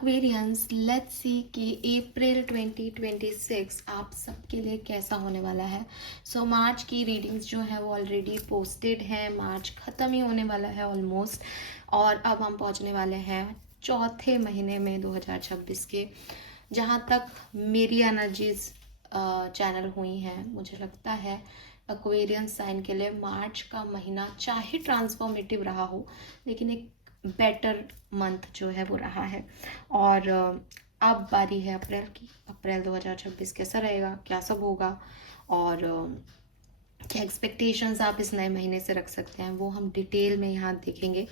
Aquarians, let's see कि अप्रैल 2026 आप सबके लिए कैसा होने वाला है। मार्च की रीडिंग्स जो है वो ऑलरेडी पोस्टेड है। मार्च ख़त्म ही होने वाला है ऑलमोस्ट, और अब हम पहुंचने वाले हैं चौथे महीने में 2026 के। जहां तक मेरी एनर्जीज चैनल हुई हैं, मुझे लगता है एक्वेरियंस साइन के लिए मार्च का महीना चाहे ट्रांसफॉर्मेटिव रहा हो, लेकिन एक बेटर मंथ जो है वो रहा है। और अब बारी है अप्रैल की। अप्रैल 2026 कैसा रहेगा, क्या सब होगा, और क्या एक्सपेक्टेशंस आप इस नए महीने से रख सकते हैं, वो हम डिटेल में यहाँ देखेंगे।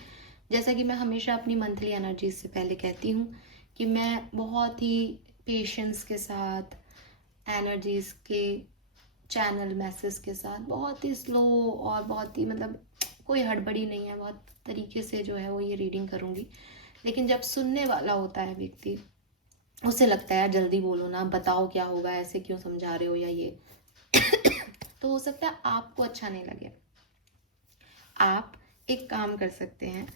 जैसा कि मैं हमेशा अपनी मंथली एनर्जी से पहले कहती हूँ कि मैं बहुत ही पेशेंस के साथ, एनर्जीज के चैनल मैसेज के साथ, बहुत ही स्लो और बहुत ही कोई हड़बड़ी नहीं है, बहुत तरीके से जो है वो ये रीडिंग करूँगी। लेकिन जब सुनने वाला होता है व्यक्ति, उसे लगता है यार जल्दी बोलो ना, बताओ क्या होगा, ऐसे क्यों समझा रहे हो या ये तो हो सकता है आपको अच्छा नहीं लगे। आप एक काम कर सकते हैं,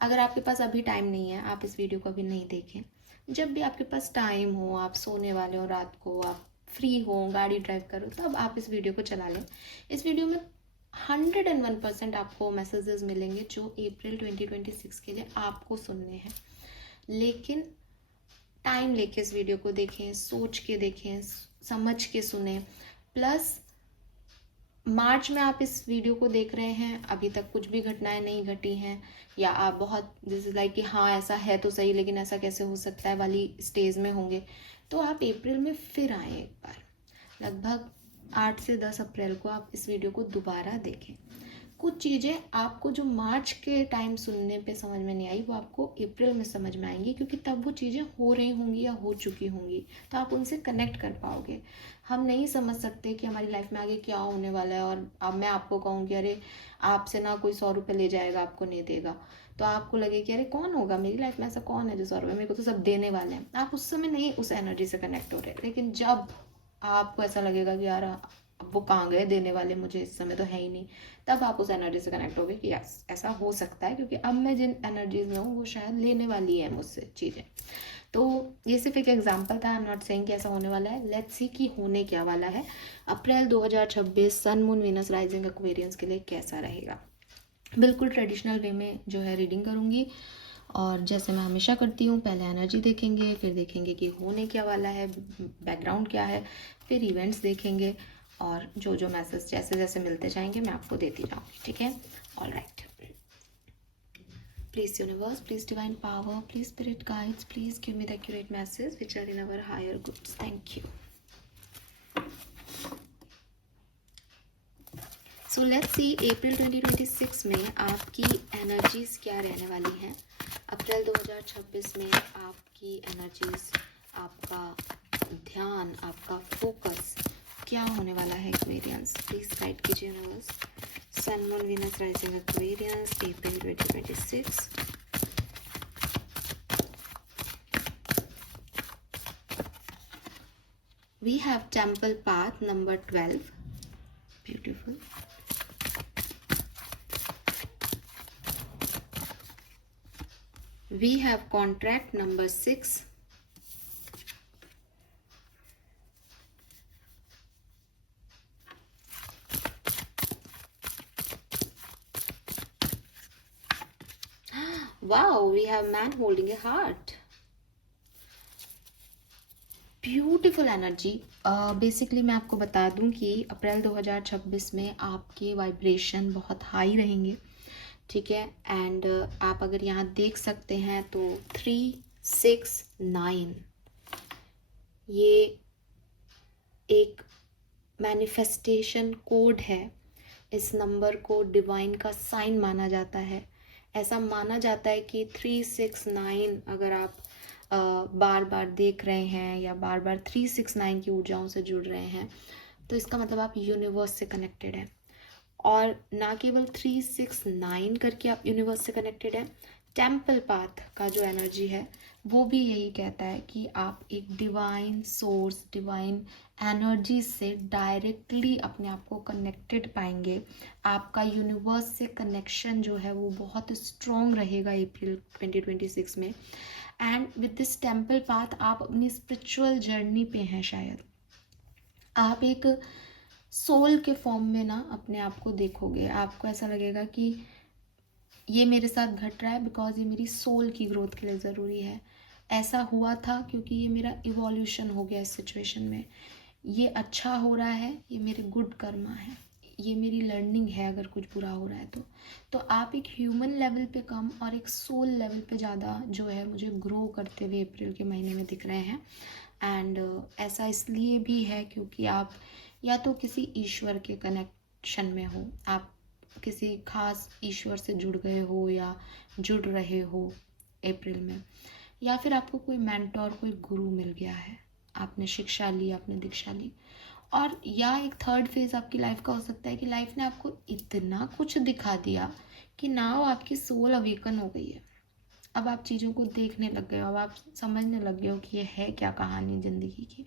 अगर आपके पास अभी टाइम नहीं है, आप इस वीडियो को अभी नहीं देखें। जब भी आपके पास टाइम हो, आप सोने वाले हो, रात को आप फ्री हो, गाड़ी ड्राइव करो, तब आप इस वीडियो को चला लें। इस वीडियो में 101% आपको मैसेजेस मिलेंगे जो अप्रैल 2026 के लिए आपको सुनने हैं। लेकिन टाइम लेके इस वीडियो को देखें, सोच के देखें, समझ के सुने। प्लस मार्च में आप इस वीडियो को देख रहे हैं, अभी तक कुछ भी घटनाएं नहीं घटी हैं, या आप बहुत जैसे लाइक कि हाँ ऐसा है तो सही, लेकिन ऐसा कैसे हो सकता है वाली स्टेज में होंगे, तो आप अप्रैल में फिर आएँ एक बार। लगभग 8 से 10 अप्रैल को आप इस वीडियो को दोबारा देखें। कुछ चीज़ें आपको जो मार्च के टाइम सुनने पे समझ में नहीं आई, वो आपको अप्रैल में समझ में आएंगी, क्योंकि तब वो चीज़ें हो रही होंगी या हो चुकी होंगी, तो आप उनसे कनेक्ट कर पाओगे। हम नहीं समझ सकते कि हमारी लाइफ में आगे क्या होने वाला है, और अब मैं आपको कहूँ कि अरे आपसे ना कोई 100 रुपये ले जाएगा, आपको नहीं देगा, तो आपको लगे कि अरे कौन होगा मेरी लाइफ में, ऐसा कौन है जो 100 रुपये मेरे को तो सब देने वाले हैं। आप उस समय नहीं उस एनर्जी से कनेक्ट हो रहे। लेकिन जब आपको ऐसा लगेगा कि यार अब वो कहाँ गए देने वाले, मुझे इस समय तो है ही नहीं, तब आप उस एनर्जी से कनेक्ट होगे कि यस ऐसा हो सकता है, क्योंकि अब मैं जिन एनर्जीज में हूँ वो शायद लेने वाली है मुझसे चीज़ें। तो ये सिर्फ एक एग्जांपल था, आई एम नॉट सेइंग कि ऐसा होने वाला है। लेट्स सी कि होने क्या वाला है। April 2026 sun moon Venus rising Aquarians के लिए कैसा रहेगा। बिल्कुल ट्रेडिशनल वे में जो है रीडिंग करूँगी, और जैसे मैं हमेशा करती हूँ, पहले एनर्जी देखेंगे, फिर देखेंगे कि होने क्या वाला है, बैकग्राउंड क्या है, फिर इवेंट्स देखेंगे, और जो जो मैसेज जैसे जैसे मिलते जाएंगे मैं आपको देती जाऊँगी। ठीक है, all right. Please universe, please divine power, please spirit guides, please give me the accurate message which are in our higher goods. Thank you. So let's see अप्रैल 2026 में आपकी एनर्जीज क्या रहने वाली हैं। अप्रैल 2026 में आपकी एनर्जीज, आपका ध्यान, आपका फोकस क्या होने वाला है एक्वेरियंस। प्लीज गाइड कीजिए universe. Sun moon Venus rising Aquarians April 2026। We have temple path number 12. Beautiful. We have contract number 6. Wow, we have man holding a heart. Beautiful energy. Basically मैं आपको बता दूं कि अप्रैल 2026 में आपके वाइब्रेशन बहुत high रहेंगे। ठीक है, एंड आप अगर यहाँ देख सकते हैं तो 369 ये एक मैनिफेस्टेशन कोड है। इस नंबर को डिवाइन का साइन माना जाता है। ऐसा माना जाता है कि 369 अगर आप बार बार देख रहे हैं या बार बार 369 की ऊर्जाओं से जुड़ रहे हैं, तो इसका मतलब आप यूनिवर्स से कनेक्टेड हैं। और ना केवल 369 करके आप यूनिवर्स से कनेक्टेड हैं, टेम्पल पाथ का जो एनर्जी है वो भी यही कहता है कि आप एक डिवाइन सोर्स, डिवाइन एनर्जी से डायरेक्टली अपने आप को कनेक्टेड पाएंगे। आपका यूनिवर्स से कनेक्शन जो है वो बहुत स्ट्रॉन्ग रहेगा अप्रैल 2026 में। And with this temple path आप अपनी स्पिरिचुअल जर्नी पे हैं। शायद आप एक सोल के फॉर्म में ना अपने आप को देखोगे। आपको ऐसा लगेगा कि ये मेरे साथ घट रहा है बिकॉज ये मेरी सोल की ग्रोथ के लिए ज़रूरी है। ऐसा हुआ था क्योंकि ये मेरा इवोल्यूशन हो गया इस सिचुएशन में। ये अच्छा हो रहा है, ये मेरे गुड कर्मा है, ये मेरी लर्निंग है अगर कुछ बुरा हो रहा है तो आप एक ह्यूमन लेवल पे कम और एक सोल लेवल पे ज़्यादा जो है मुझे ग्रो करते हुए अप्रैल के महीने में दिख रहे हैं। एंड ऐसा इसलिए भी है क्योंकि आप या तो किसी ईश्वर के कनेक्शन में हो, आप किसी खास ईश्वर से जुड़ गए हो या जुड़ रहे हो अप्रैल में, या फिर आपको कोई मेंटोर, कोई गुरु मिल गया है, आपने शिक्षा ली, आपने दीक्षा ली। और या एक थर्ड फेज आपकी लाइफ का हो सकता है कि लाइफ ने आपको इतना कुछ दिखा दिया कि नाउ आपकी सोल अवेकन हो गई है। अब आप चीज़ों को देखने लग गए हो, अब आप समझने लग गए हो कि ये है क्या कहानी ज़िंदगी की।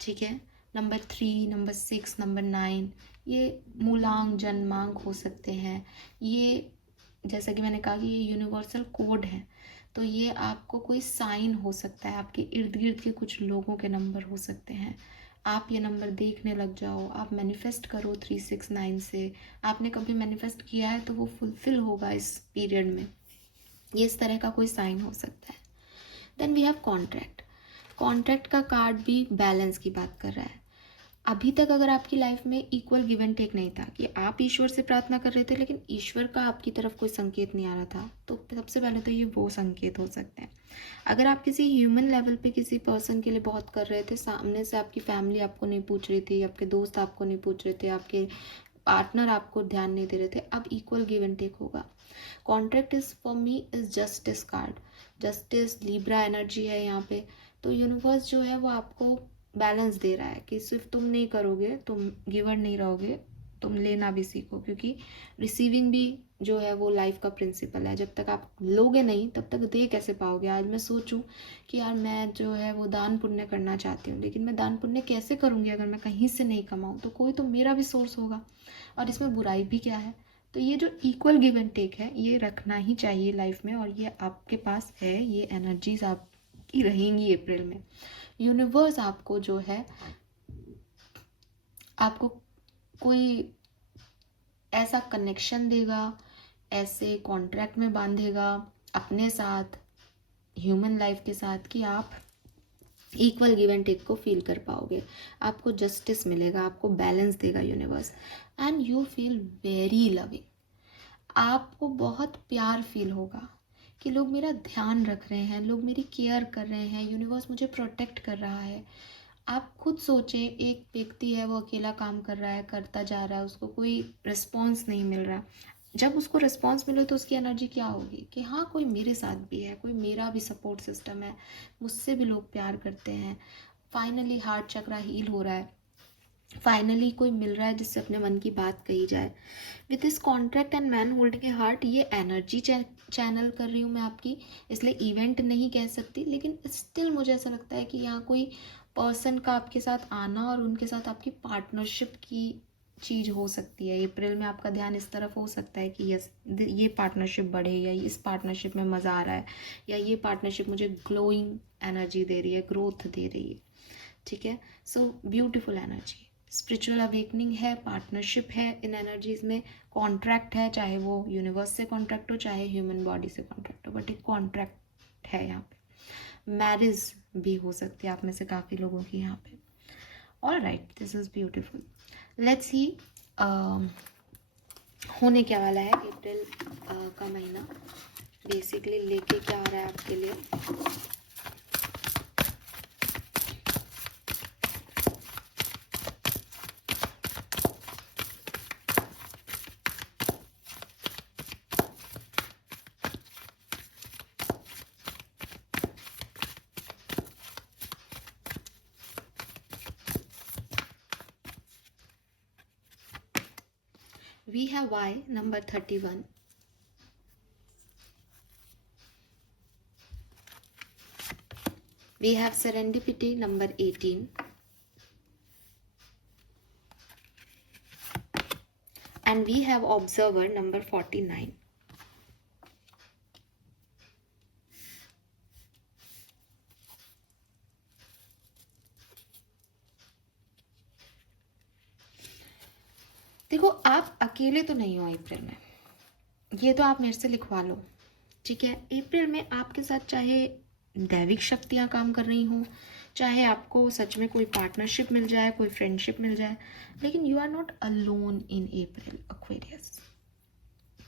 ठीक है, नंबर 3, नंबर 6, नंबर 9 ये मूलांक जन्मांक हो सकते हैं। ये जैसा कि मैंने कहा कि ये यूनिवर्सल कोड है, तो ये आपको कोई साइन हो सकता है, आपके इर्द गिर्द के कुछ लोगों के नंबर हो सकते हैं। आप ये नंबर देखने लग जाओ, आप मैनिफेस्ट करो 369 से। आपने कभी मैनिफेस्ट किया है तो वो फुलफिल होगा इस पीरियड में। ये इस तरह का कोई साइन हो सकता है। Then we have contract. Contract का कार्ड भी बैलेंस की बात कर रहा है। अभी तक अगर आपकी लाइफ में इक्वल गिव एंड टेक नहीं था कि आप ईश्वर से प्रार्थना कर रहे थे लेकिन ईश्वर का आपकी तरफ कोई संकेत नहीं आ रहा था, तो सबसे पहले तो ये वो संकेत हो सकते हैं। अगर आप किसी ह्यूमन लेवल पे किसी पर्सन के लिए बहुत कर रहे थे, सामने से आपकी फैमिली आपको नहीं पूछ रही थी, आपके दोस्त आपको नहीं पूछ रहे थे, आपके पार्टनर आपको ध्यान नहीं दे रहे थे, अब इक्वल गिव एंड टेक होगा। Contract is for me is justice card. Justice Libra energy है यहाँ पे। तो यूनिवर्स जो है वो आपको बैलेंस दे रहा है कि सिर्फ तुम नहीं करोगे, तुम गिवर नहीं रहोगे, तुम लेना भी सीखो, क्योंकि रिसीविंग भी जो है वो लाइफ का प्रिंसिपल है। जब तक आप लोगे नहीं तब तक दे कैसे पाओगे। आज मैं सोचूं कि यार मैं जो है वो दान पुण्य करना चाहती हूँ, लेकिन मैं दान पुण्य कैसे करूँगी अगर मैं कहीं से नहीं कमाऊँ, तो कोई तो मेरा भी सोर्स होगा, और इसमें बुराई भी क्या है। तो ये जो इक्वल गिव एंड टेक है ये रखना ही चाहिए लाइफ में, और ये आपके पास है, ये एनर्जीज आपकी रहेंगी अप्रैल में। यूनिवर्स आपको जो है आपको कोई ऐसा कनेक्शन देगा, ऐसे कॉन्ट्रैक्ट में बांधेगा अपने साथ, ह्यूमन लाइफ के साथ, कि आप इक्वल गिव एंड टेक को फील कर पाओगे। आपको जस्टिस मिलेगा, आपको बैलेंस देगा universe, and you feel very loving. आपको बहुत प्यार फील होगा कि लोग मेरा ध्यान रख रहे हैं, लोग मेरी केयर कर रहे हैं, यूनिवर्स मुझे प्रोटेक्ट कर रहा है। आप खुद सोचें, एक व्यक्ति है वो अकेला काम कर रहा है, करता जा रहा है, उसको कोई रिस्पॉन्स नहीं मिल रहा। जब उसको रिस्पॉन्स मिले तो उसकी एनर्जी क्या होगी कि हाँ कोई मेरे साथ भी है, कोई मेरा भी सपोर्ट सिस्टम है, मुझसे भी लोग प्यार करते हैं। फाइनली हार्ट चक्रा हील हो रहा है, फाइनली कोई मिल रहा है जिससे अपने मन की बात कही जाए। With this contract and man holding A heart, ये एनर्जी चैनल कर रही हूँ मैं आपकी, इसलिए इवेंट नहीं कह सकती, लेकिन स्टिल मुझे ऐसा लगता है कि यहाँ कोई पर्सन का आपके साथ आना और उनके साथ आपकी पार्टनरशिप की चीज़ हो सकती है। अप्रैल में आपका ध्यान इस तरफ हो सकता है कि यस ये पार्टनरशिप बढ़े, या इस पार्टनरशिप में मज़ा आ रहा है, या ये पार्टनरशिप मुझे ग्लोइंग एनर्जी दे रही है, ग्रोथ दे रही है। ठीक है, so beautiful energy, spiritual awakening है, पार्टनरशिप है इन एनर्जीज में, कॉन्ट्रैक्ट है, चाहे वो यूनिवर्स से कॉन्ट्रैक्ट हो चाहे ह्यूमन बॉडी से कॉन्ट्रैक्ट हो, बट एक कॉन्ट्रैक्ट है यहाँ पे। मैरिज भी हो सकती है आप में से काफ़ी लोगों की यहाँ पे। All right, this is beautiful. Let's see होने क्या वाला है अप्रैल का महीना, बेसिकली लेके क्या आ रहा है आपके लिए। We have Y number 31. We have serendipity number 18. And we have observer number 49. देखो, आप अकेले तो नहीं हो अप्रैल में, ये तो आप मेरे से लिखवा लो, ठीक है। अप्रैल में आपके साथ चाहे दैविक शक्तियाँ काम कर रही हों, चाहे आपको सच में कोई पार्टनरशिप मिल जाए, कोई फ्रेंडशिप मिल जाए, लेकिन you are not alone in April Aquarius,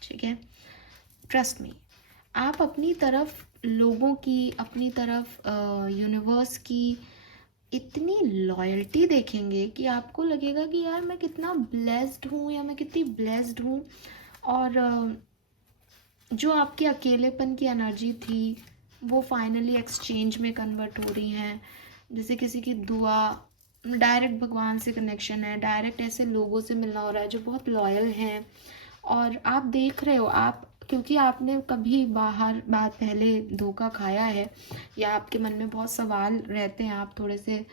ठीक है। ट्रस्ट मी, आप अपनी तरफ लोगों की, अपनी तरफ यूनिवर्स की इतनी लॉयल्टी देखेंगे कि आपको लगेगा कि यार मैं कितना ब्लेस्ड हूँ या मैं कितनी ब्लेस्ड हूँ। और जो आपके अकेलेपन की एनर्जी थी वो फाइनली एक्सचेंज में कन्वर्ट हो रही हैं। जैसे किसी की दुआ, डायरेक्ट भगवान से कनेक्शन है, डायरेक्ट ऐसे लोगों से मिलना हो रहा है जो बहुत लॉयल हैं। और आप देख रहे हो, आप क्योंकि आपने कभी बात पहले धोखा खाया है या आपके मन में बहुत सवाल रहते हैं, आप थोड़े से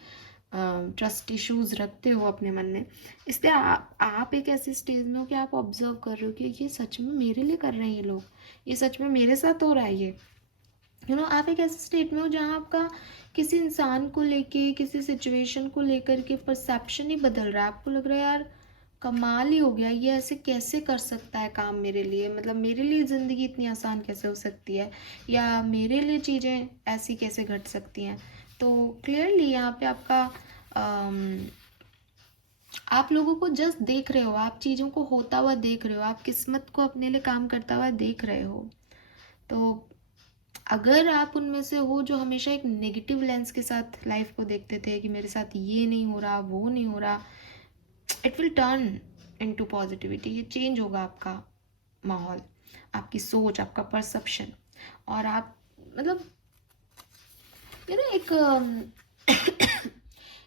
ट्रस्ट इश्यूज रखते हो अपने मन में, इसलिए आप एक ऐसी स्टेज में हो कि आप ऑब्जर्व कर रहे हो कि ये सच में मेरे लिए कर रहे हैं ये लोग, ये सच में मेरे साथ हो रहा है ये, आप एक ऐसे स्टेट में हो जहाँ आपका किसी इंसान को लेके, किसी सिचुएशन को लेकर के परसेप्शन ही बदल रहा है। आपको लग रहा है यार कमाल ही हो गया, ये ऐसे कैसे कर सकता है काम मेरे लिए, मतलब मेरे लिए ज़िंदगी इतनी आसान कैसे हो सकती है, या मेरे लिए चीज़ें ऐसी कैसे घट सकती हैं। तो क्लियरली यहाँ पे आपका आप लोगों को जस्ट देख रहे हो, आप चीज़ों को होता हुआ देख रहे हो, आप किस्मत को अपने लिए काम करता हुआ देख रहे हो। तो अगर आप उनमें से हो जो हमेशा एक नेगेटिव लेंस के साथ लाइफ को देखते थे कि मेरे साथ ये नहीं हो रहा, वो नहीं हो रहा, it will turn into positivity. ये चेंज होगा आपका माहौल, आपकी सोच, आपका परसेप्शन। और आप मतलब एक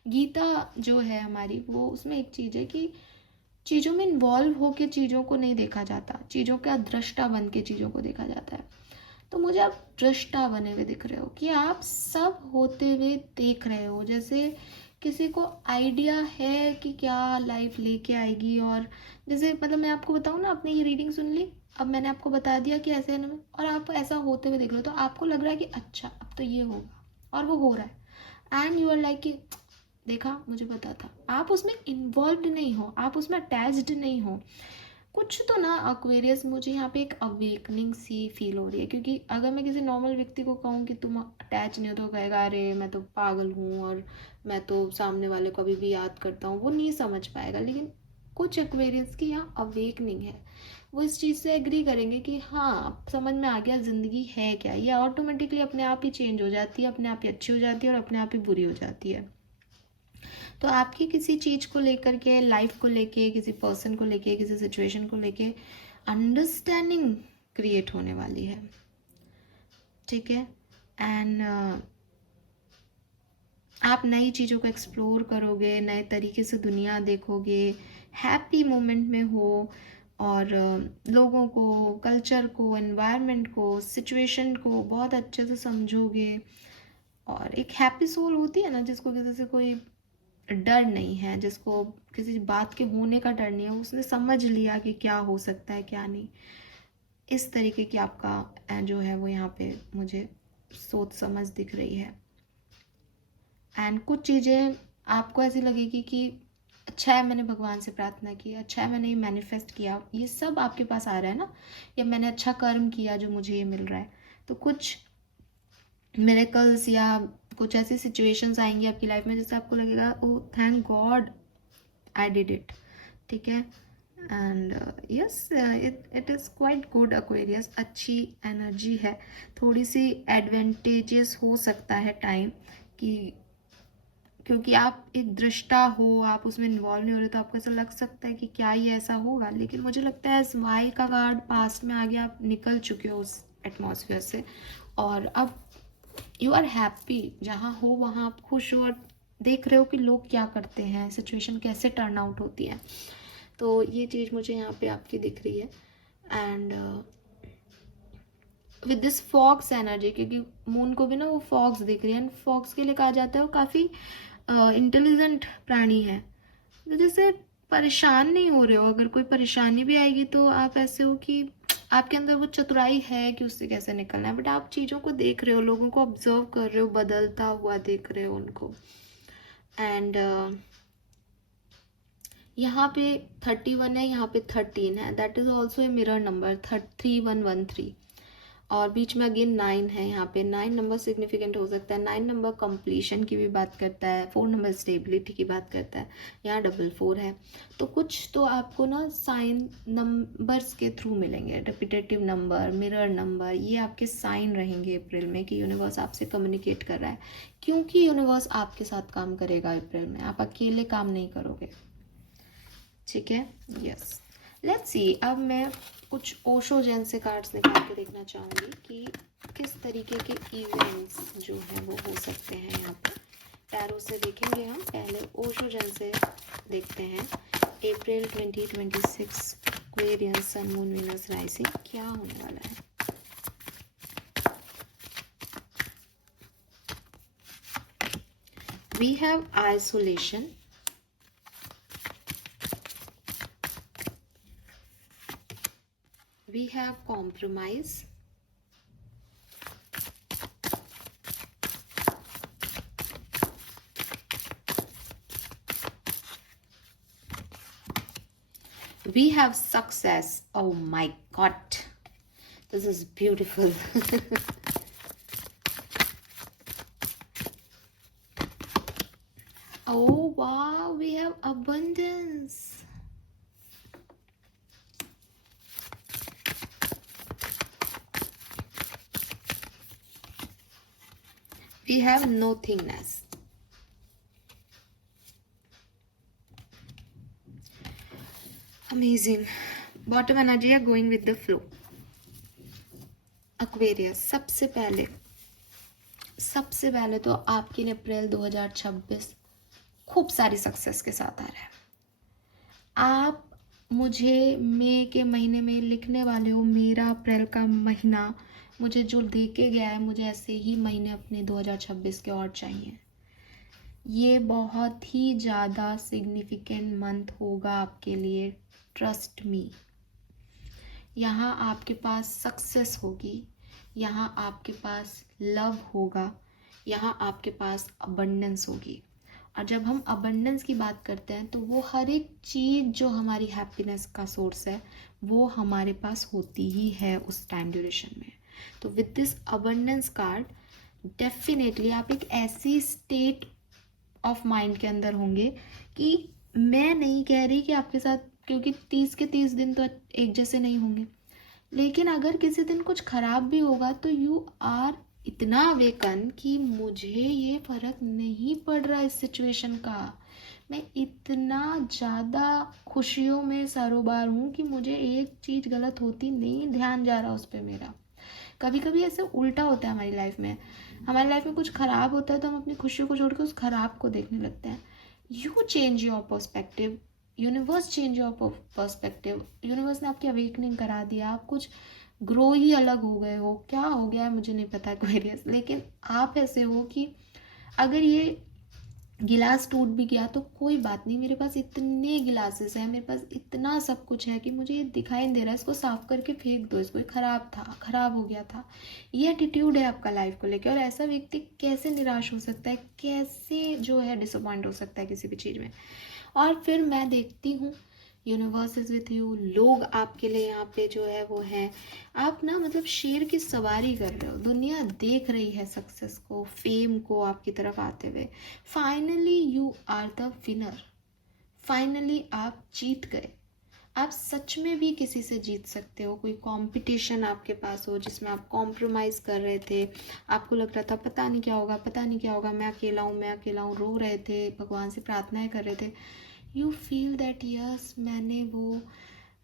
गीता जो है हमारी, वो उसमें एक चीज़ है कि चीज़ों में इन्वॉल्व होकर चीज़ों को नहीं देखा जाता, चीज़ों का दृष्टा बन के चीज़ों को देखा जाता है। तो मुझे आप दृष्टा बने हुए दिख रहे हो कि आप सब होते हुए देख रहे हो, जैसे किसी को आइडिया है कि क्या लाइफ लेके आएगी। और जैसे मतलब मैं आपको बताऊँ ना, आपने ये रीडिंग सुन ली, अब मैंने आपको बता दिया कि ऐसे है ना, और आप ऐसा होते हुए देख रहे हो, तो आपको लग रहा है कि अच्छा अब तो ये होगा, और वो हो रहा है। एंड यू आर लाइक कि देखा, मुझे पता था। आप उसमें इन्वॉल्व नहीं हो, आप उसमें अटैच्ड नहीं हो। कुछ तो ना एक्वेरियस, मुझे यहाँ पे एक अवेकनिंग सी फील हो रही है, क्योंकि अगर मैं किसी नॉर्मल व्यक्ति को कहूँ कि तुम अटैच नहीं हो, तो कहेगा अरे मैं तो पागल हूँ और मैं तो सामने वाले को अभी भी याद करता हूँ, वो नहीं समझ पाएगा। लेकिन कुछ एक्वेरियस की यहाँ अवेकनिंग है, वो इस चीज़ से एग्री करेंगे कि हाँ समझ में आ गया ज़िंदगी है क्या। ये ऑटोमेटिकली अपने आप ही चेंज हो जाती है, अपने आप ही अच्छी हो जाती है और अपने आप ही बुरी हो जाती है। तो आपकी किसी चीज़ को लेकर के, लाइफ को लेके, किसी पर्सन को लेके, किसी सिचुएशन को लेके अंडरस्टैंडिंग क्रिएट होने वाली है, ठीक है। एंड आप नई चीज़ों को एक्सप्लोर करोगे, नए तरीके से दुनिया देखोगे, हैप्पी मोमेंट में हो, और लोगों को, कल्चर को, एनवायरनमेंट को, सिचुएशन को बहुत अच्छे से समझोगे। और एक हैप्पी सोल होती है ना, जिसको किसी से कोई डर नहीं है, जिसको किसी बात के होने का डर नहीं है, उसने समझ लिया कि क्या हो सकता है क्या नहीं। इस तरीके की आपका जो है वो यहाँ पे मुझे सोच समझ दिख रही है। एंड कुछ चीज़ें आपको ऐसी लगेगी कि अच्छा है मैंने भगवान से प्रार्थना की, अच्छा है मैंने ये मैनिफेस्ट किया, ये सब आपके पास आ रहा है ना, या मैंने अच्छा कर्म किया जो मुझे ये मिल रहा है। तो कुछ मिरेकल्स या कुछ ऐसी सिचुएशंस आएंगी आपकी लाइफ में जिससे आपको लगेगा oh thank God I did it, ठीक है। And yes, it is quite good Aquarius, अच्छी एनर्जी है। थोड़ी सी एडवांटेजेस हो सकता है टाइम कि, क्योंकि आप एक दृष्टा हो, आप उसमें इन्वॉल्व नहीं हो रहे, तो आपको ऐसा लग सकता है कि क्या ये ऐसा होगा। लेकिन मुझे लगता है इस वाई का कार्ड पास्ट में आ गया, आप निकल चुके हो उस एटमॉस्फेयर से, और अब यू आर हैप्पी, जहाँ हो वहाँ आप खुश हो, और देख रहे हो कि लोग क्या करते हैं, सिचुएशन कैसे टर्न आउट होती है। तो ये चीज़ मुझे यहाँ पे आपकी दिख रही है। And with this fox energy, क्योंकि मून को भी ना वो फॉक्स दिख रही है, एंड फॉक्स के लिए कहा जाता है वो काफ़ी इंटेलिजेंट प्राणी है। तो जैसे परेशान नहीं हो रहे हो, अगर कोई परेशानी भी आएगी तो आप ऐसे हो कि आपके अंदर वो चतुराई है कि उससे कैसे निकलना है, बट आप चीज़ों को देख रहे हो, लोगों को ऑब्जर्व कर रहे हो, बदलता हुआ देख रहे हो उनको। एंड यहाँ पे 31 है, यहाँ पे 13 है, that is also a mirror number 3113। और बीच में अगेन 9 है, यहाँ पे 9 नंबर सिग्निफिकेंट हो सकता है। 9 नंबर कंप्लीशन की भी बात करता है, 4 नंबर स्टेबिलिटी की बात करता है, यहाँ 4 है। तो कुछ तो आपको ना साइन नंबर्स के थ्रू मिलेंगे, रिपीटेटिव नंबर, मिरर नंबर, ये आपके साइन रहेंगे अप्रैल में कि यूनिवर्स आपसे कम्युनिकेट कर रहा है, क्योंकि यूनिवर्स आपके साथ काम करेगा अप्रैल में, आप अकेले काम नहीं करोगे। ठीक है, यस। लेट्स सी, अब मैं कुछ ओशो जैन से कार्ड्स निकाल के देखना चाहूँगी कि किस तरीके के इवेंट्स जो हैं वो हो सकते हैं यहाँ पर। टैरो से देखेंगे हम, पहले ओशो जैन से देखते हैं। April 2026 Aquarian sun moon Venus rising क्या होने वाला है। We have isolation, we have compromise, we have success. Oh my god, this is beautiful. Oh wow, we have abundance. We have nothingness. Amazing. Bottom energy are going with the flow. Aquarius, सबसे पहले तो आपके लिए April 2026 खूब सारी success के साथ आ रहा है। आप मुझे मई के महीने में लिखने वाले हो, मेरा अप्रैल का महीना मुझे जो दे के गया है, मुझे ऐसे ही महीने अपने 2026 के और चाहिए। ये बहुत ही ज़्यादा सिग्निफिकेंट मंथ होगा आपके लिए, ट्रस्ट मी। यहाँ आपके पास सक्सेस होगी, यहाँ आपके पास लव होगा, यहाँ आपके पास अबंडेंस होगी। और जब हम अबंडेंस की बात करते हैं तो वो हर एक चीज़ जो हमारी हैप्पीनेस का सोर्स है वो हमारे पास होती ही है उस टाइम ड्यूरेशन में। तो with this abundance card definitely आप एक ऐसी स्टेट ऑफ माइंड के अंदर होंगे कि मैं नहीं कह रही कि आपके साथ, क्योंकि 30 के 30 दिन तो एक जैसे नहीं होंगे, लेकिन अगर किसी दिन कुछ खराब भी होगा तो यू आर इतना अवेकन कि मुझे ये फर्क नहीं पड़ रहा इस सिचुएशन का। मैं इतना ज़्यादा खुशियों में सरोबार हूँ कि मुझे एक चीज़ गलत होती नहीं, ध्यान जा रहा उस पर मेरा। कभी कभी ऐसे उल्टा होता है हमारी लाइफ में, कुछ ख़राब होता है तो हम अपनी खुशियों को छोड़ के उस खराब को देखने लगते हैं। You change your perspective, universe change your perspective. Universe ने आपकी अवेकनिंग करा दिया, आप कुछ ग्रो ही अलग हो गए हो। क्या हो गया है मुझे नहीं पता एक्वेरियस, लेकिन आप ऐसे हो कि अगर ये गिलास टूट भी गया तो कोई बात नहीं, मेरे पास इतने गिलासेस हैं, मेरे पास इतना सब कुछ है कि मुझे ये दिखाई नहीं दे रहा है, इसको साफ करके फेंक दो, इसको खराब था, खराब हो गया था। ये एटीट्यूड है आपका लाइफ को लेकर। और ऐसा व्यक्ति कैसे निराश हो सकता है, कैसे जो है डिसअपॉइंट हो सकता है किसी भी चीज़ में। और फिर मैं देखती हूँ यूनिवर्स इज विथ यू, लोग आपके लिए यहाँ पे जो है वो है, आप ना मतलब शेर की सवारी कर रहे हो, दुनिया देख रही है सक्सेस को, फेम को आपकी तरफ आते हुए। Finally you are the winner, finally आप जीत गए। आप सच में भी किसी से जीत सकते हो। कोई कंपटीशन आपके पास हो जिसमें आप कॉम्प्रोमाइज़ कर रहे थे, आपको लग रहा था पता नहीं क्या होगा, पता नहीं क्या होगा, मैं अकेला हूँ, रो रहे थे, भगवान से प्रार्थनाएं कर रहे थे। यू फील दैट यस, मैंने वो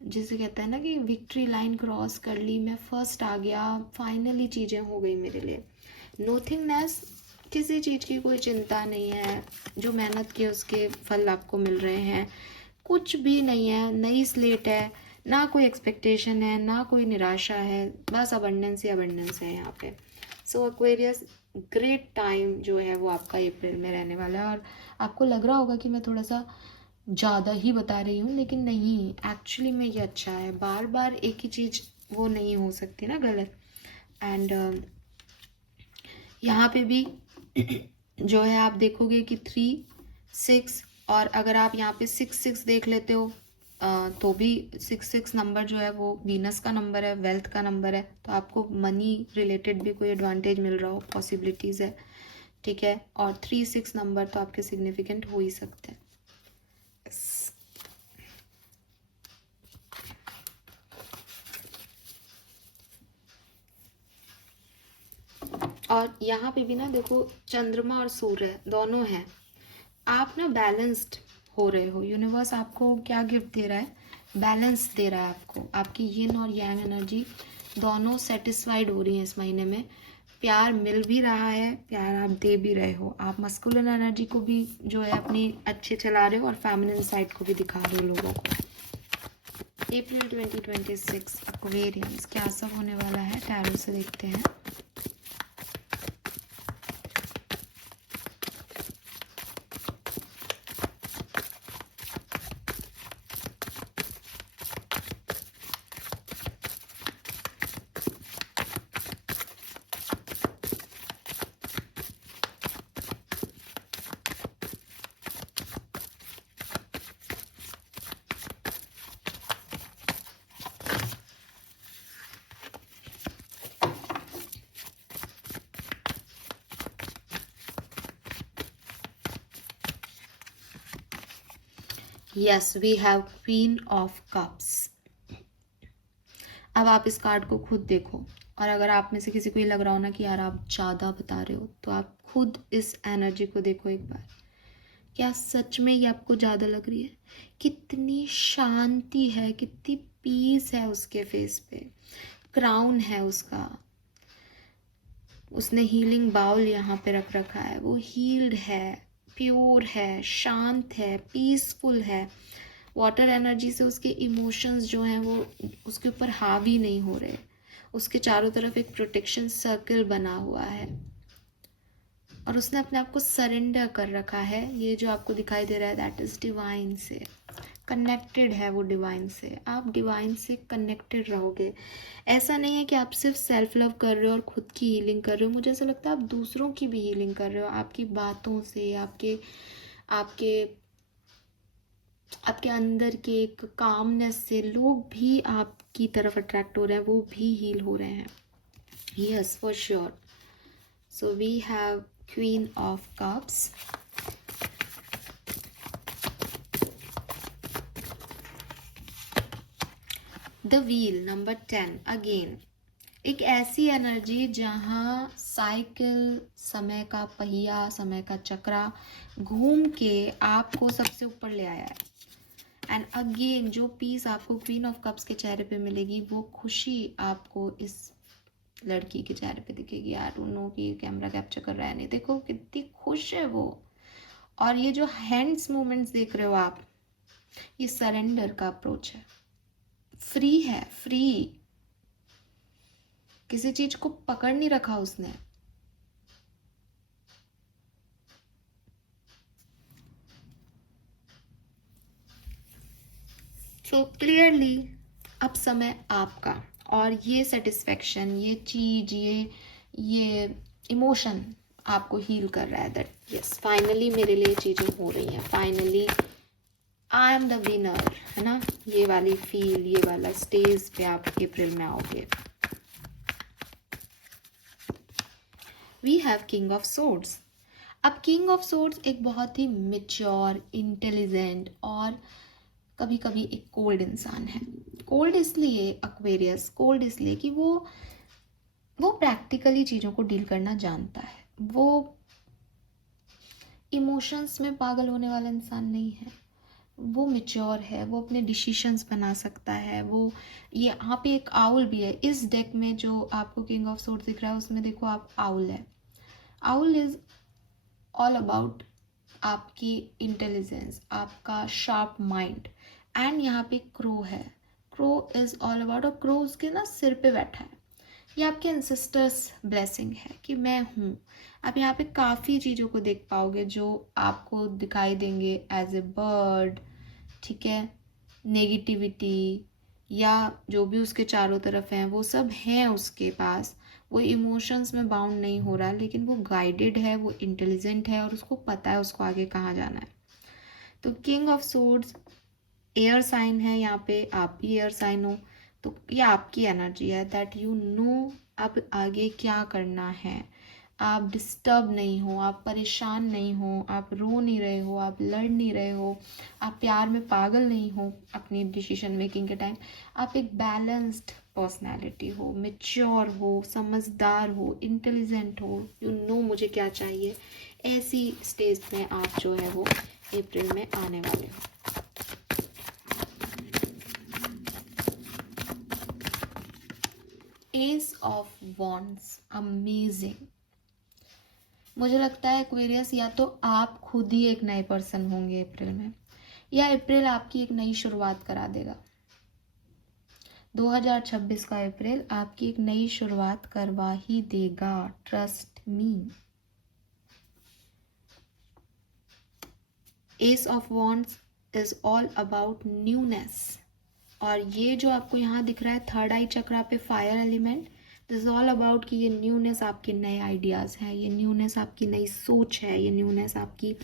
जिसे कहते हैं ना कि विक्ट्री लाइन क्रॉस कर ली, मैं फर्स्ट आ गया, फाइनली चीज़ें हो गई मेरे लिए। नोथिंगनेस, किसी चीज़ की कोई चिंता नहीं है, जो मेहनत की उसके फल आपको मिल रहे हैं, कुछ भी नहीं है, नई स्लेट है, ना कोई एक्सपेक्टेशन है, ना कोई निराशा है, बस अबंडेंस ही अबंडेंस है यहाँ पे। सो एक्वेरियस, ग्रेट टाइम जो है वो आपका अप्रैल में रहने वाला है। और आपको लग रहा होगा कि मैं थोड़ा सा ज़्यादा ही बता रही हूँ, लेकिन नहीं, एक्चुअली में ये अच्छा है। बार बार एक ही चीज़ वो नहीं हो सकती ना, गलत। एंड यहाँ पे भी जो है आप देखोगे कि 3, 6, और अगर आप यहाँ पे 6 देख लेते हो तो भी 6 नंबर जो है वो वीनस का नंबर है, वेल्थ का नंबर है, तो आपको मनी रिलेटेड भी कोई एडवांटेज मिल रहा हो, पॉसिबिलिटीज़ है, ठीक है। और 3-6 नंबर तो आपके सिग्निफिकेंट हो ही सकते हैं। और यहाँ पे भी ना देखो चंद्रमा और सूर्य दोनों हैं, आप ना बैलेंस्ड हो रहे हो। यूनिवर्स आपको क्या गिफ्ट दे रहा है? बैलेंस दे रहा है आपको। आपकी यिन और यांग एनर्जी दोनों सेटिस्फाइड हो रही हैं इस महीने में। प्यार मिल भी रहा है, प्यार आप दे भी रहे हो। आप मस्कुलिन एनर्जी को भी जो है अपनी अच्छे चला रहे हो और फेमिनिन साइड को भी दिखा रहे हो लोगों को। अप्रैल 2026 एक्वेरियंस क्या सब होने वाला है टैरो से देखते हैं। Yes, we have queen of cups. अब आप इस कार्ड को खुद देखो, और अगर आप में से किसी को ये लग रहा हो ना कि यार आप ज़्यादा बता रहे हो, तो आप खुद इस एनर्जी को देखो एक बार। क्या सच में ये आपको ज़्यादा लग रही है? कितनी शांति है, कितनी पीस है उसके फेस पे, क्राउन है उसका, उसने हीलिंग बाउल यहाँ पे रख रखा है, वो हील्ड है, प्योर है, शांत है, पीसफुल है। वाटर एनर्जी से उसके इमोशंस जो हैं वो उसके ऊपर हावी नहीं हो रहे, उसके चारों तरफ एक प्रोटेक्शन सर्कल बना हुआ है, और उसने अपने आप को सरेंडर कर रखा है। ये जो आपको दिखाई दे रहा है दैट इज़ डिवाइन से कनेक्टेड है, वो डिवाइन से। आप डिवाइन से कनेक्टेड रहोगे। ऐसा नहीं है कि आप सिर्फ सेल्फ लव कर रहे हो और खुद की हीलिंग कर रहे हो, मुझे ऐसा लगता है आप दूसरों की भी हीलिंग कर रहे हो। आपकी बातों से, आपके आपके आपके अंदर के एक कामनेस से लोग भी आपकी तरफ अट्रैक्ट हो रहे हैं, वो भी हील हो रहे हैं। Yes, for sure. So we have queen of cups, the wheel number 10 again. एक ऐसी एनर्जी जहाँ साइकिल, समय का पहिया, समय का चक्रा घूम के आपको सबसे ऊपर ले आया है। एंड अगेन जो पीस आपको क्वीन ऑफ कप्स के चेहरे पे मिलेगी, वो खुशी आपको इस लड़की के चेहरे पे दिखेगी। यार उन्हों की कैमरा कैप्चर कर रहा है नहीं, देखो कितनी खुश है वो। और ये जो हैंड्स मूवमेंट्स देख रहे हो आप, ये सरेंडर का अप्रोच है। फ्री है, फ्री, किसी चीज को पकड़ नहीं रखा उसने। सो क्लियरली अब समय आपका, और ये सेटिस्फेक्शन, ये चीज, ये इमोशन आपको हील कर रहा है दैट यस फाइनली मेरे लिए चीजें हो रही हैं, finally I am the winner, है ना। ये वाली फील, ये वाला स्टेज पे आप अप्रैल में आओगे। We have king of swords. अब किंग ऑफ सोर्ड्स एक बहुत ही मेच्योर, इंटेलिजेंट और कभी कभी एक कोल्ड इंसान है। कोल्ड इसलिए एक्वेरियस, कोल्ड इसलिए कि वो प्रैक्टिकली चीज़ों को डील करना जानता है। वो इमोशंस में पागल होने वाला इंसान नहीं है, वो मेच्योर है, वो अपने डिसीशंस बना सकता है। वो ये यहाँ पे एक आउल भी है इस डेक में, जो आपको किंग ऑफ सोर्ड्स दिख रहा है उसमें देखो आप, आउल है। आउल इज ऑल अबाउट आपकी इंटेलिजेंस, आपका शार्प माइंड। एंड यहाँ पे क्रो है, क्रो इज ऑल अबाउट, और क्रो उसके ना सिर पे बैठा है। ये आपके एंसेस्टर्स ब्लेसिंग है कि मैं हूँ। आप यहाँ पे काफ़ी चीज़ों को देख पाओगे जो आपको दिखाई देंगे एज ए बर्ड, ठीक है। नेगेटिविटी या जो भी उसके चारों तरफ हैं वो सब हैं उसके पास। वो इमोशंस में बाउंड नहीं हो रहा, लेकिन वो गाइडेड है, वो इंटेलिजेंट है, और उसको पता है उसको आगे कहाँ जाना है। तो king of swords air sign है, यहाँ पे आप भी एयर साइन हो, तो ये आपकी एनर्जी है दैट यू नो अब आगे क्या करना है। आप डिस्टर्ब नहीं हो, आप परेशान नहीं हो, आप रो नहीं रहे हो, आप लड़ नहीं रहे हो, आप प्यार में पागल नहीं हो अपनी डिसीजन मेकिंग के टाइम। आप एक बैलेंस्ड पर्सनालिटी हो, मेच्योर हो, समझदार हो, इंटेलिजेंट हो, यू नो मुझे क्या चाहिए। ऐसी स्टेज में आप जो है वो अप्रैल में आने वाले हो। S of wands, amazing. मुझे लगता है एक्वेरियस या तो आप खुद ही एक नए पर्सन होंगे अप्रैल में, या अप्रैल आपकी एक नई शुरुआत करा देगा। 2026 का अप्रैल आपकी एक नई शुरुआत करवा ही देगा, trust me. S of wands is all about newness, और ये जो आपको यहाँ दिख रहा है थर्ड आई चक्रा पे fire element, this is all about कि ये न्यूनेस आपके नए आइडियाज़ हैं, ये न्यूनेस आपकी नई सोच है, ये न्यूनेस आपकी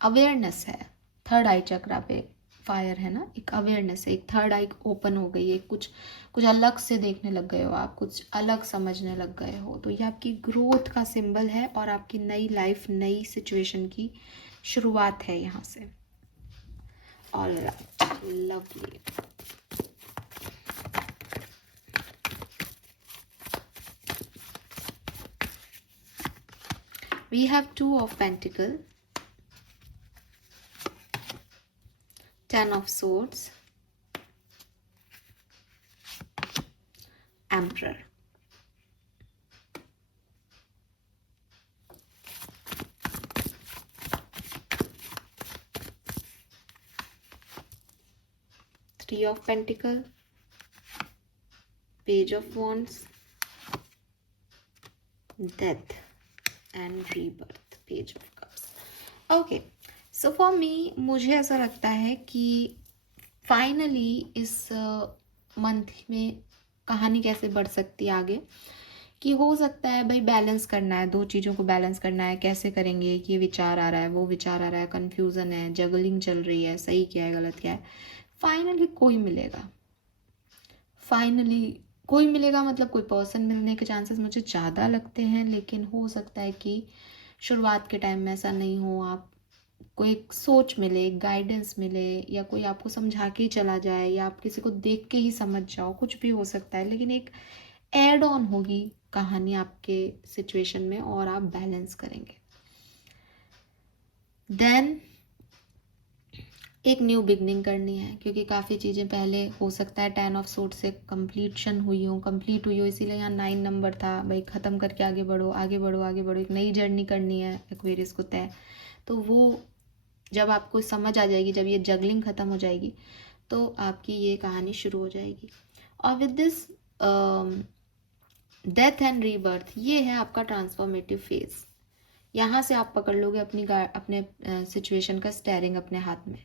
अवेयरनेस है। थर्ड आई चक्रा पे फायर है ना, एक अवेयरनेस है, एक थर्ड आई ओपन हो गई है, कुछ अलग से देखने लग गए हो आप, कुछ अलग समझने लग गए हो। तो ये आपकी ग्रोथ का सिंबल है और आपकी नई लाइफ, नई सिचुएशन की शुरुआत है यहाँ से। All right, lovely. We have Two of Pentacles, Ten of Swords, Emperor. Three of Pentacles, Page of Wands, Death and Rebirth, Page of Cups. Okay, so for me, मुझे ऐसा लगता है कि फाइनली इस मंथ में कहानी कैसे बढ़ सकती है आगे, कि हो सकता है भाई बैलेंस करना है, दो चीज़ों को बैलेंस करना है। कैसे करेंगे कि ये विचार आ रहा है, वो विचार आ रहा है, कन्फ्यूज़न है, जगलिंग चल रही है, सही क्या है गलत क्या है। फाइनली कोई मिलेगा, फाइनली कोई मिलेगा, मतलब कोई पर्सन मिलने के चांसेस मुझे ज़्यादा लगते हैं, लेकिन हो सकता है कि शुरुआत के टाइम में ऐसा नहीं हो। आप कोई एक सोच मिले, एक गाइडेंस मिले, या कोई आपको समझा के ही चला जाए, या आप किसी को देख के ही समझ जाओ, कुछ भी हो सकता है, लेकिन एक एड ऑन होगी कहानी आपके सिचुएशन में और आप बैलेंस करेंगे। देन एक न्यू बिगनिंग करनी है, क्योंकि काफ़ी चीज़ें पहले हो सकता है 10 ऑफ सोर्ड से कंप्लीट हुई हो, इसीलिए यहाँ 9 नंबर था भाई, ख़त्म करके आगे बढ़ो, आगे बढ़ो, आगे बढ़ो, एक नई जर्नी करनी है एक्वेरियस को तय। तो वो जब आपको समझ आ जाएगी, जब ये जगलिंग ख़त्म हो जाएगी, तो आपकी ये कहानी शुरू हो जाएगी। और with this death and rebirth, ये है आपका ट्रांसफॉर्मेटिव फेज। यहाँ से आप पकड़ लोगे अपने सिचुएशन का स्टेयरिंग अपने हाथ में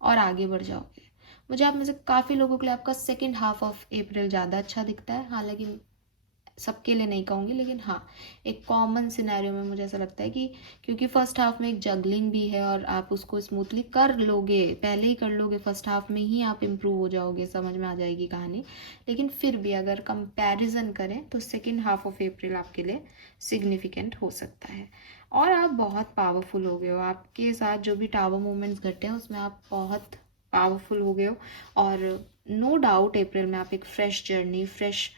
और आगे बढ़ जाओगे। मुझे आप में से काफ़ी लोगों के लिए आपका सेकेंड हाफ ऑफ अप्रैल ज़्यादा अच्छा दिखता है, हालांकि सबके लिए नहीं कहूँगी, लेकिन हाँ एक कॉमन सिनेरियो में मुझे ऐसा लगता है कि क्योंकि फर्स्ट हाफ में एक जगलिंग भी है और आप उसको स्मूथली कर लोगे, पहले ही कर लोगे, फर्स्ट हाफ में ही आप इम्प्रूव हो जाओगे, समझ में आ जाएगी कहानी। लेकिन फिर भी अगर कंपैरिजन करें तो सेकेंड हाफ ऑफ अप्रैल आपके लिए सिग्निफिकेंट हो सकता है। और आप बहुत पावरफुल हो गए हो, आपके साथ जो भी टावर मूवमेंट्स घटे हैं उसमें आप बहुत पावरफुल हो गए हो, और नो डाउट अप्रैल में आप एक fresh journey, fresh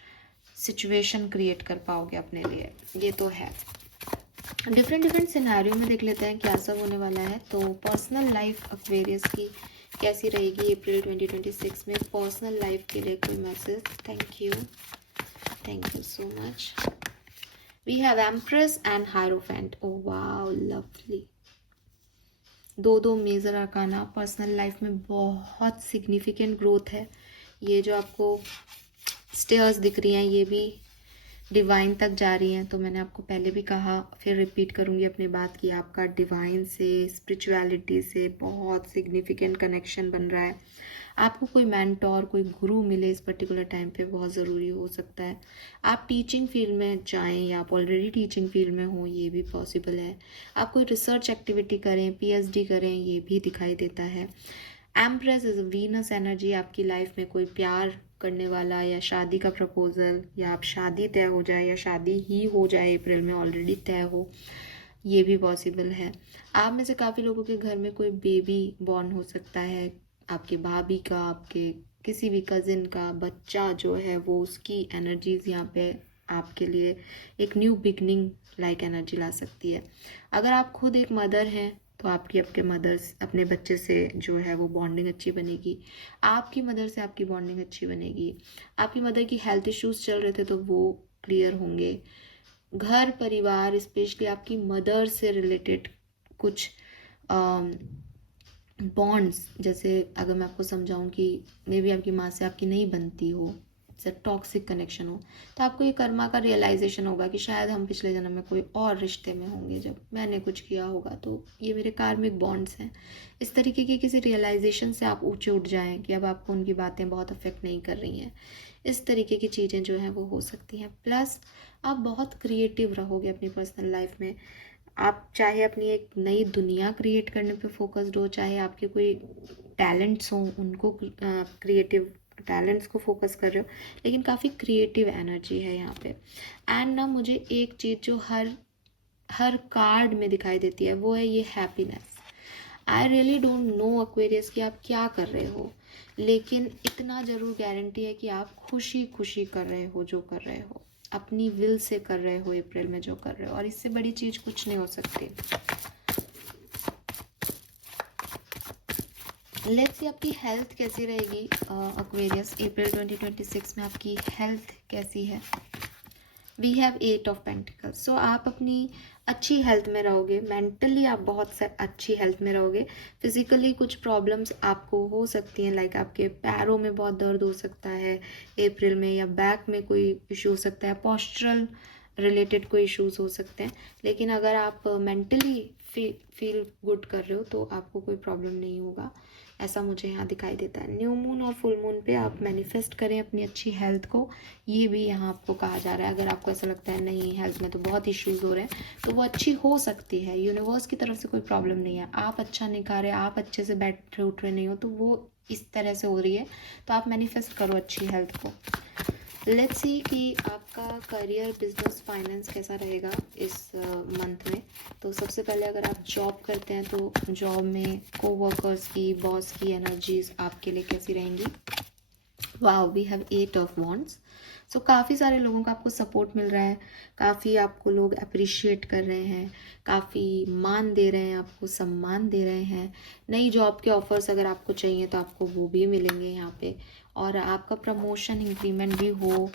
situation create कर पाओगे अपने लिए, ये तो है। डिफरेंट सिनेरियो में देख लेते हैं क्या सब होने वाला है। तो पर्सनल लाइफ एक्वेरियस की कैसी रहेगी अप्रैल 2026 में, पर्सनल लाइफ के लिए कोई message? Thank you so much. We have empress and hierophant, oh wow lovely. दो मेजर अरकाना, पर्सनल लाइफ में बहुत सिग्निफिकेंट ग्रोथ है। ये जो आपको स्टेयर्स दिख रही हैं ये भी डिवाइन तक जा रही हैं। तो मैंने आपको पहले भी कहा, फिर रिपीट करूँगी अपनी बात की, आपका डिवाइन से, स्पिरिचुअलिटी से बहुत सिग्निफिकेंट कनेक्शन बन रहा है। आपको कोई मेंटोर, कोई गुरु मिले इस पर्टिकुलर टाइम पे, बहुत ज़रूरी हो सकता है। आप टीचिंग फील्ड में जाएं या आप ऑलरेडी टीचिंग फील्ड में हो, ये भी पॉसिबल है। आप कोई रिसर्च एक्टिविटी करें, पीएचडी करें, ये भी दिखाई देता है। एम्प्रेस इज वीनस एनर्जी, आपकी लाइफ में कोई प्यार करने वाला या शादी का प्रपोजल, या आप शादी तय हो जाए या शादी ही हो जाए अप्रैल में, ऑलरेडी तय हो, ये भी पॉसिबल है। आप में से काफ़ी लोगों के घर में कोई बेबी बॉर्न हो सकता है, आपके भाभी का, आपके किसी भी कज़िन का बच्चा जो है वो, उसकी एनर्जीज यहाँ पे आपके लिए एक न्यू बिगनिंग लाइक एनर्जी ला सकती है। अगर आप खुद एक मदर हैं तो आपकी आपके मदर अपने बच्चे से जो है वो बॉन्डिंग अच्छी बनेगी, आपकी मदर से आपकी बॉन्डिंग अच्छी बनेगी। आपकी मदर की हेल्थ इश्यूज चल रहे थे तो वो क्लियर होंगे। घर परिवार, स्पेशली आपकी मदर से रिलेटेड कुछ बॉन्ड्स, जैसे अगर मैं आपको समझाऊं कि मे बी आपकी माँ से आपकी नहीं बनती हो, से टॉक्सिक कनेक्शन हो, तो आपको ये कर्मा का रियलाइजेशन होगा कि शायद हम पिछले जन्म में कोई और रिश्ते में होंगे जब मैंने कुछ किया होगा, तो ये मेरे कार्मिक बॉन्ड्स हैं। इस तरीके के किसी रियलाइजेशन से आप ऊंचे उठ जाएं कि अब आपको उनकी बातें बहुत अफेक्ट नहीं कर रही हैं। इस तरीके की चीज़ें जो हैं वो हो सकती हैं। प्लस आप बहुत क्रिएटिव रहोगे अपनी पर्सनल लाइफ में। आप चाहे अपनी एक नई दुनिया क्रिएट करने पे फोकस्ड हो, चाहे आपके कोई टैलेंट्स हों उनको, क्रिएटिव टैलेंट्स को फोकस कर रहे हो, लेकिन काफ़ी क्रिएटिव एनर्जी है यहाँ पे। एंड ना मुझे एक चीज़ जो हर हर कार्ड में दिखाई देती है वो है ये happiness. I really don't know Aquarius कि आप क्या कर रहे हो, लेकिन इतना ज़रूर गारंटी है कि आप खुशी खुशी कर रहे हो जो कर रहे हो, अपनी विल से कर रहे हो अप्रैल में जो कर रहे हो, और इससे बड़ी चीज़ कुछ नहीं हो सकती। लेट्स सी आपकी हेल्थ कैसी रहेगी एक्वेरियस अप्रैल 2026 में, आपकी हेल्थ कैसी है। We have 8 of pentacles. So आप अपनी अच्छी हेल्थ में रहोगे, मेंटली आप बहुत अच्छी हेल्थ में रहोगे। फिजिकली कुछ प्रॉब्लम्स आपको हो सकती हैं, लाइक आपके पैरों में बहुत दर्द हो सकता है अप्रैल में, या बैक में कोई इशू हो सकता है, पोस्चरल रिलेटेड कोई इश्यूज हो सकते हैं। लेकिन अगर आप मेंटली फील गुड कर रहे हो तो आपको कोई प्रॉब्लम नहीं होगा, ऐसा मुझे यहाँ दिखाई देता है। न्यू मून और फुल मून पे आप मैनिफेस्ट करें अपनी अच्छी हेल्थ को, ये भी यहाँ आपको कहा जा रहा है। अगर आपको ऐसा लगता है नहीं हेल्थ में तो बहुत इश्यूज हो रहे हैं, तो वो अच्छी हो सकती है, यूनिवर्स की तरफ से कोई प्रॉब्लम नहीं है। आप अच्छा नहीं खा रहे, आप अच्छे से बैठ रहे उठ रहे नहीं हो, तो वो इस तरह से हो रही है, तो आप मैनिफेस्ट करो अच्छी हेल्थ को। लेट्स सी कि आपका करियर, बिजनेस, फाइनेंस कैसा रहेगा इस मंथ में। तो सबसे पहले अगर आप जॉब करते हैं तो जॉब में कोवर्कर्स की, बॉस की एनर्जीज आपके लिए कैसी रहेंगी। Wow, we have 8 of wands. So काफ़ी सारे लोगों का आपको सपोर्ट मिल रहा है, काफ़ी आपको लोग अप्रिशिएट कर रहे हैं, काफ़ी मान दे रहे हैं, आपको सम्मान दे रहे हैं। नई जॉब के ऑफर्स अगर आपको चाहिए तो आपको वो भी मिलेंगे यहाँ पे, और आपका प्रमोशन, इंक्रीमेंट भी हो,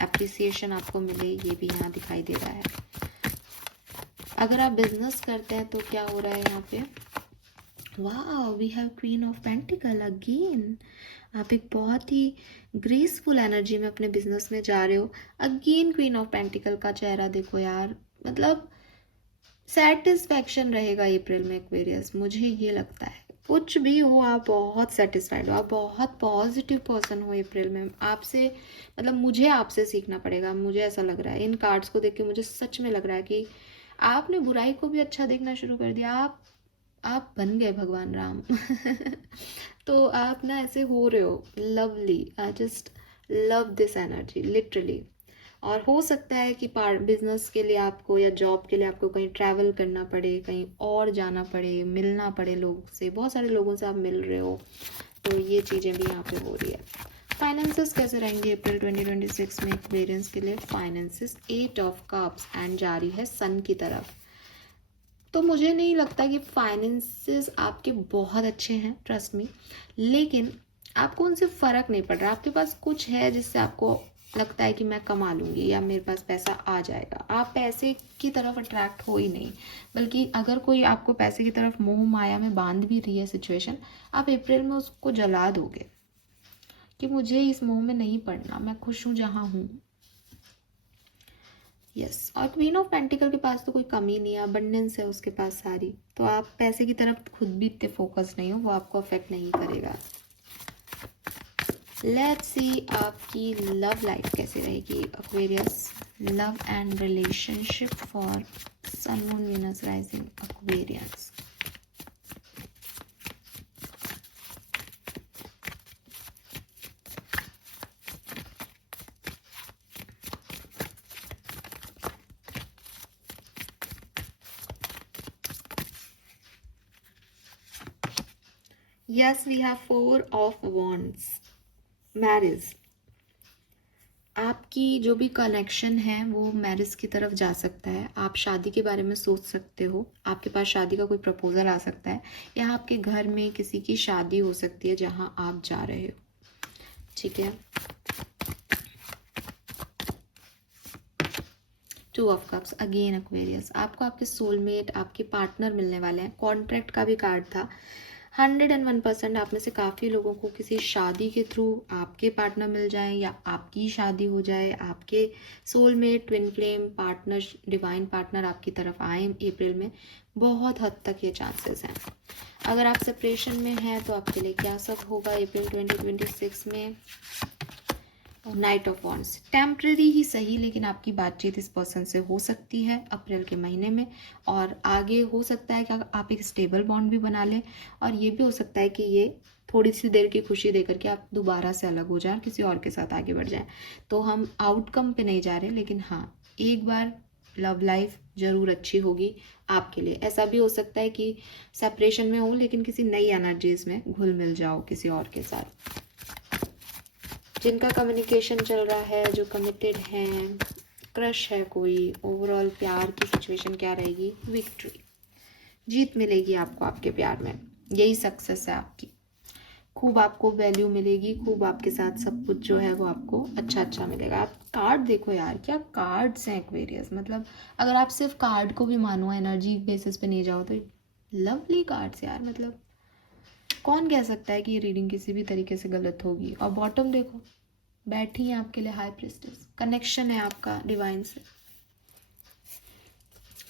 अप्रिसिएशन आपको मिले, ये भी यहाँ दिखाई दे रहा है। अगर आप बिजनेस करते हैं तो क्या हो रहा है यहाँ पे। वाह, we have queen of pentacle again. आप एक बहुत ही ग्रेसफुल एनर्जी में अपने बिजनेस में जा रहे हो। अगेन क्वीन ऑफ पेंटिकल का चेहरा देखो यार, मतलब सेटिस्फैक्शन रहेगा अप्रैल में एक्वेरियस, मुझे ये लगता है। कुछ भी हो आप बहुत सेटिस्फाइड हो, आप बहुत पॉजिटिव पर्सन हो अप्रैल में। आपसे मतलब मुझे आपसे सीखना पड़ेगा, मुझे ऐसा लग रहा है। इन कार्ड्स को देख के मुझे सच में लग रहा है कि आपने बुराई को भी अच्छा देखना शुरू कर दिया। आप बन गए भगवान राम। तो आप ना ऐसे हो रहे हो, lovely. I just love this energy literally. और हो सकता है कि बिजनेस के लिए आपको या जॉब के लिए आपको कहीं ट्रैवल करना पड़े, कहीं और जाना पड़े, मिलना पड़े लोग से, बहुत सारे लोगों से आप मिल रहे हो, तो ये चीज़ें भी यहाँ पे हो रही है। फाइनेंसेस कैसे रहेंगे अप्रैल 2026 में एक्वेरियंस के लिए। फाइनेंसेस 8 ऑफ कप्स एंड जारी है सन की तरफ। तो मुझे नहीं लगता कि फाइनेंसेस आपके बहुत अच्छे हैं, ट्रस्ट मी, लेकिन आपको उनसे फ़र्क नहीं पड़ रहा। आपके पास कुछ है जिससे आपको लगता है कि मैं कमा लूँगी या मेरे पास पैसा आ जाएगा। आप पैसे की तरफ अट्रैक्ट हो ही नहीं, बल्कि अगर कोई आपको पैसे की तरफ मोह माया में बांध भी रही है सिचुएशन, आप अप्रैल में उसको जला दोगे कि मुझे इस मोह में नहीं पड़ना, मैं खुश हूँ जहाँ हूँ। यस, और क्वीन ऑफ पेंटिकल के पास तो कोई कमी नहीं है, अबंडेंस है उसके पास सारी। तो आप पैसे की तरफ खुद भी इतने फोकस नहीं हो, वो आपको अफेक्ट नहीं करेगा। लेट्स सी आपकी लव लाइफ कैसी रहेगी Aquarius, love and relationship for sun moon Venus rising Aquarius. Yes, we have 4 of Wands, marriage. आपकी जो भी कनेक्शन है वो मैरिज की तरफ जा सकता है। आप शादी के बारे में सोच सकते हो, आपके पास शादी का कोई प्रपोजल आ सकता है, या आपके घर में किसी की शादी हो सकती है जहां आप जा रहे हो। ठीक है, 2 ऑफ कप्स अगेन एक्वेरियस। आपको आपके सोलमेट, आपके पार्टनर मिलने वाले हैं। कॉन्ट्रैक्ट का भी कार्ड था। 101% आप में से काफ़ी लोगों को किसी शादी के थ्रू आपके पार्टनर मिल जाए या आपकी शादी हो जाए, आपके soulmate, twin flame partner, divine partner आपकी तरफ आए अप्रैल में। बहुत हद तक ये चांसेस हैं। अगर आप सेपरेशन में हैं तो आपके लिए क्या सब होगा अप्रैल 2026 में। नाइट ऑफ वॉन्ड्स, टेम्परेरी ही सही लेकिन आपकी बातचीत इस पर्सन से हो सकती है अप्रैल के महीने में, और आगे हो सकता है कि आप एक स्टेबल बॉन्ड भी बना लें, और ये भी हो सकता है कि ये थोड़ी सी देर की खुशी देकर के आप दोबारा से अलग हो जाए और किसी और के साथ आगे बढ़ जाए। तो हम आउटकम पे नहीं जा रहे, लेकिन हाँ एक बार लव लाइफ जरूर अच्छी होगी आपके लिए। ऐसा भी हो सकता है कि सेपरेशन में हो लेकिन किसी नई एनर्जीज में घुल मिल जाओ किसी और के साथ। जिनका कम्युनिकेशन चल रहा है, जो कमिटेड हैं, क्रश है कोई, ओवरऑल प्यार की सिचुएशन क्या रहेगी, विक्ट्री, जीत मिलेगी आपको आपके प्यार में। यही सक्सेस है आपकी। खूब आपको वैल्यू मिलेगी, खूब आपके साथ सब कुछ जो है वो आपको अच्छा अच्छा मिलेगा। आप कार्ड देखो यार, क्या कार्ड्स हैं एक्वेरियस। मतलब अगर आप सिर्फ कार्ड को भी मानो, एनर्जी बेसिस पे नहीं जाओ, तो लवली कार्ड्स यार। मतलब कौन कह सकता है कि ये रीडिंग किसी भी तरीके से गलत होगी। और बॉटम देखो, बैठी है आपके लिए हाई प्रिस्टेस, कनेक्शन है आपका डिवाइन से।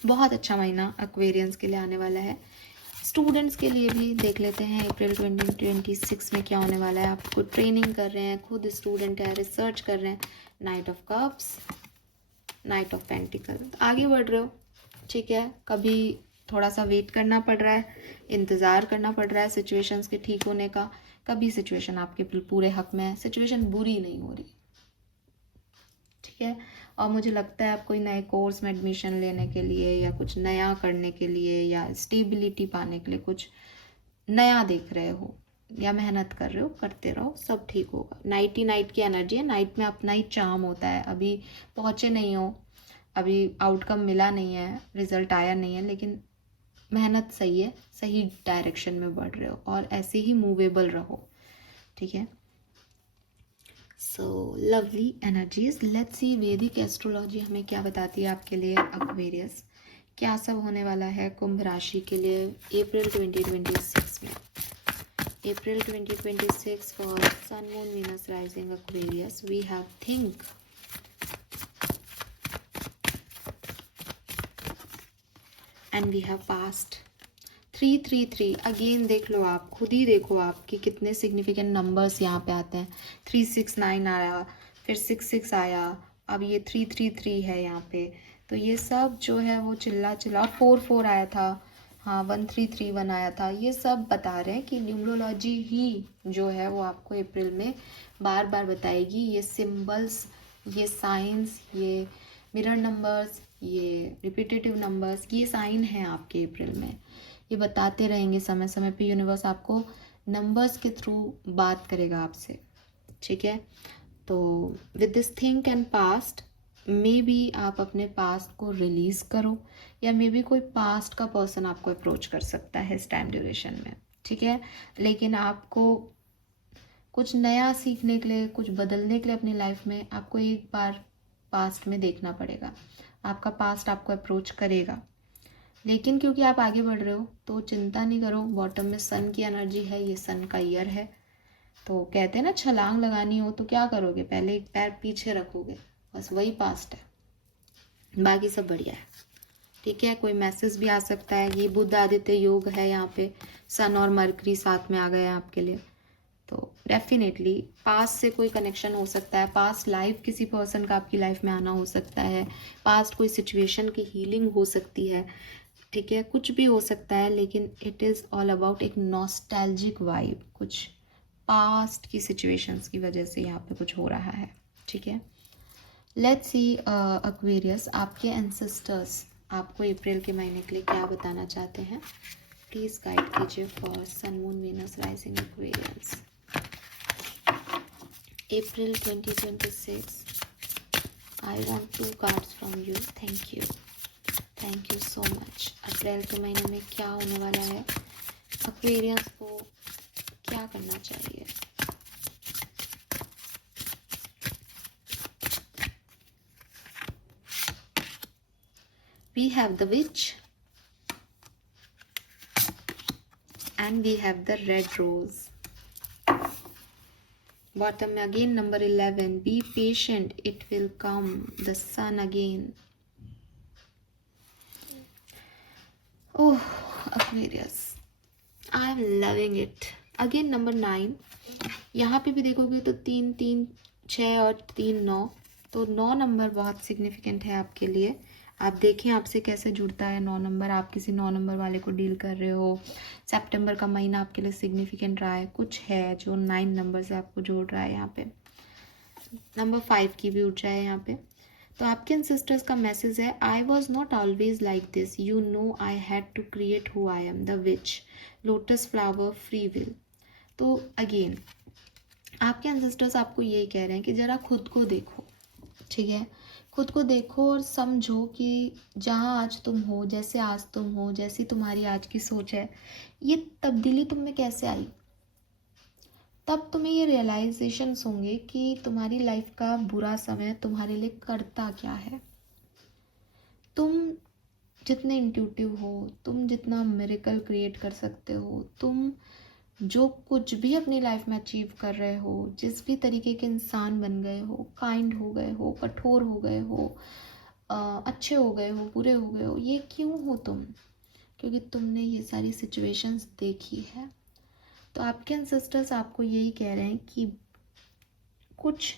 बहुत अच्छा महीना एक्वेरियंस के लिए आने वाला है। स्टूडेंट्स के लिए भी देख लेते हैं अप्रैल 2026 में क्या होने वाला है। आप खुद ट्रेनिंग कर रहे हैं, खुद स्टूडेंट है, रिसर्च कर रहे हैं। Night of cups, night of pentacle, आगे बढ़ रहे हो। ठीक है, कभी थोड़ा सा वेट करना पड़ रहा है, इंतज़ार करना पड़ रहा है सिचुएशंस के ठीक होने का। कभी सिचुएशन आपके पूरे हक में है, सिचुएशन बुरी नहीं हो रही। ठीक है, और मुझे लगता है आप कोई नए कोर्स में एडमिशन लेने के लिए या कुछ नया करने के लिए या स्टेबिलिटी पाने के लिए कुछ नया देख रहे हो या मेहनत कर रहे हो, करते रहो, सब ठीक होगा। नाइट ही नाइट की एनर्जी है, नाइट में अपना ही चार्म होता है। अभी पहुँचे नहीं हो, अभी आउटकम मिला नहीं है, रिजल्ट आया नहीं है, लेकिन मेहनत सही है, सही डायरेक्शन में बढ़ रहे हो और ऐसे ही मूवेबल रहो। ठीक है, so lovely energies. Let's see वैदिक एस्ट्रोलॉजी हमें क्या बताती है आपके लिए एक्वेरियस। क्या सब होने वाला है कुंभ राशि के लिए अप्रैल 2026 में। April 2026 for sun moon Venus rising Aquarius we have think, and we have past. 333 again देख लो, आप खुद ही देखो आपके कितने सिग्निफिकेंट नंबर्स यहाँ पे आते हैं। 369 आया, फिर 66 आया, अब ये 333 है यहाँ पे। तो ये सब जो है वो चिल्ला 44 आया था, हाँ 1331 आया था। ये सब बता रहे हैं कि न्यूमरोलॉजी ही जो है वो आपको अप्रैल में बार बार बताएगी। ये सिम्बल्स, ये साइंस, ये मिरर नंबर्स, ये रिपीटेटिव नंबर्स, ये साइन है आपके अप्रैल में। ये बताते रहेंगे समय समय पे। यूनिवर्स आपको नंबर्स के थ्रू बात करेगा आपसे। ठीक है, तो with this think and past, may be आप अपने पास्ट को रिलीज करो, या मे बी कोई पास्ट का पर्सन आपको अप्रोच कर सकता है इस टाइम ड्यूरेशन में। ठीक है, लेकिन आपको कुछ नया सीखने के लिए, कुछ बदलने के लिए अपनी लाइफ में आपको एक बार पास्ट में देखना पड़ेगा। आपका पास्ट आपको अप्रोच करेगा, लेकिन क्योंकि आप आगे बढ़ रहे हो तो चिंता नहीं करो। बॉटम में सन की एनर्जी है, ये सन का ईयर है। तो कहते हैं ना, छलांग लगानी हो तो क्या करोगे, पहले एक पैर पीछे रखोगे, बस वही पास्ट है, बाकी सब बढ़िया है। ठीक है, कोई मैसेज भी आ सकता है। ये बुध आदित्य योग है, यहाँ पे सन और मरकरी साथ में आ गए हैं आपके लिए। तो डेफिनेटली पास्ट से कोई कनेक्शन हो सकता है, पास्ट लाइफ किसी पर्सन का आपकी लाइफ में आना हो सकता है, पास्ट कोई सिचुएशन की हीलिंग हो सकती है, ठीक है, कुछ भी हो सकता है, लेकिन इट इज़ ऑल अबाउट एक नॉस्टैल्जिक वाइब, कुछ पास्ट की सिचुएशंस की वजह से यहाँ पे कुछ हो रहा है, ठीक है। लेट्स सी एक्वेरियस, आपके एंसेस्टर्स आपको अप्रैल के महीने के लिए क्या बताना चाहते हैं, प्लीज गाइड कीजिए for sun moon Venus rising Aquarians April 2026। I want 2 cards from you, thank you so much. April के महीने में क्या होने वाला है, एक्वेरियंस को क्या करना चाहिए। We have the witch and we have the red rose. Bottom में again number 11, be patient, it will come, the sun again. Oh, Aquarius, I am loving it. Again number 9, यहाँ पे भी देखोगे तो 3 3 6 और 3 9, तो 9 नंबर बहुत सिग्निफिकेंट है आपके लिए। आप देखें आपसे कैसे जुड़ता है 9 नंबर, आप किसी 9 नंबर वाले को डील कर रहे हो, सितंबर का महीना आपके लिए सिग्निफिकेंट रहा है, कुछ है जो 9 नंबर से आपको जोड़ रहा है। यहाँ पे नंबर 5 की भी ऊर्जा है यहाँ पे। तो आपके एंसेस्टर्स का मैसेज है, I was not always like this, you know I had to create who I am, the witch, lotus flower, free will. तो अगेन आपके एंसेस्टर्स आपको यही कह रहे हैं कि ज़रा खुद को देखो, ठीक है, खुद को देखो और समझो कि जहाँ आज तुम हो, जैसे आज तुम हो, जैसी तुम्हारी आज की सोच है, ये तब्दीली तुम में कैसे आई। तब तुम्हें ये रियलाइजेशंस होंगे कि तुम्हारी लाइफ का बुरा समय तुम्हारे लिए करता क्या है। तुम जितने इंट्यूटिव हो, तुम जितना मिरेकल क्रिएट कर सकते हो, तुम जो कुछ भी अपनी लाइफ में अचीव कर रहे हो, जिस भी तरीके के इंसान बन गए हो, काइंड हो गए हो, कठोर हो गए हो, अच्छे हो गए हो, बुरे हो गए हो, ये क्यों हो तुम, क्योंकि तुमने ये सारी सिचुएशंस देखी है। तो आपके एंसेस्टर्स आपको यही कह रहे हैं कि कुछ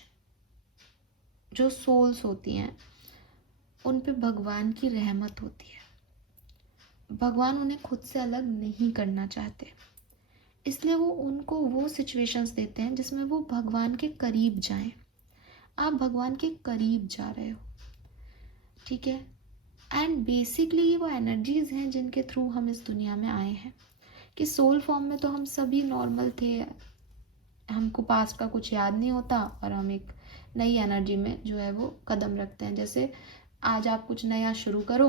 जो सोल्स होती हैं उन पे भगवान की रहमत होती है, भगवान उन्हें खुद से अलग नहीं करना चाहते, इसलिए वो उनको वो सिचुएशंस देते हैं जिसमें वो भगवान के करीब जाएं। आप भगवान के करीब जा रहे हो, ठीक है, एंड बेसिकली ये वो एनर्जीज हैं जिनके थ्रू हम इस दुनिया में आए हैं। कि सोल फॉर्म में तो हम सभी नॉर्मल थे, हमको पास्ट का कुछ याद नहीं होता और हम एक नई एनर्जी में जो है वो कदम रखते हैं। जैसे आज आप कुछ नया शुरू करो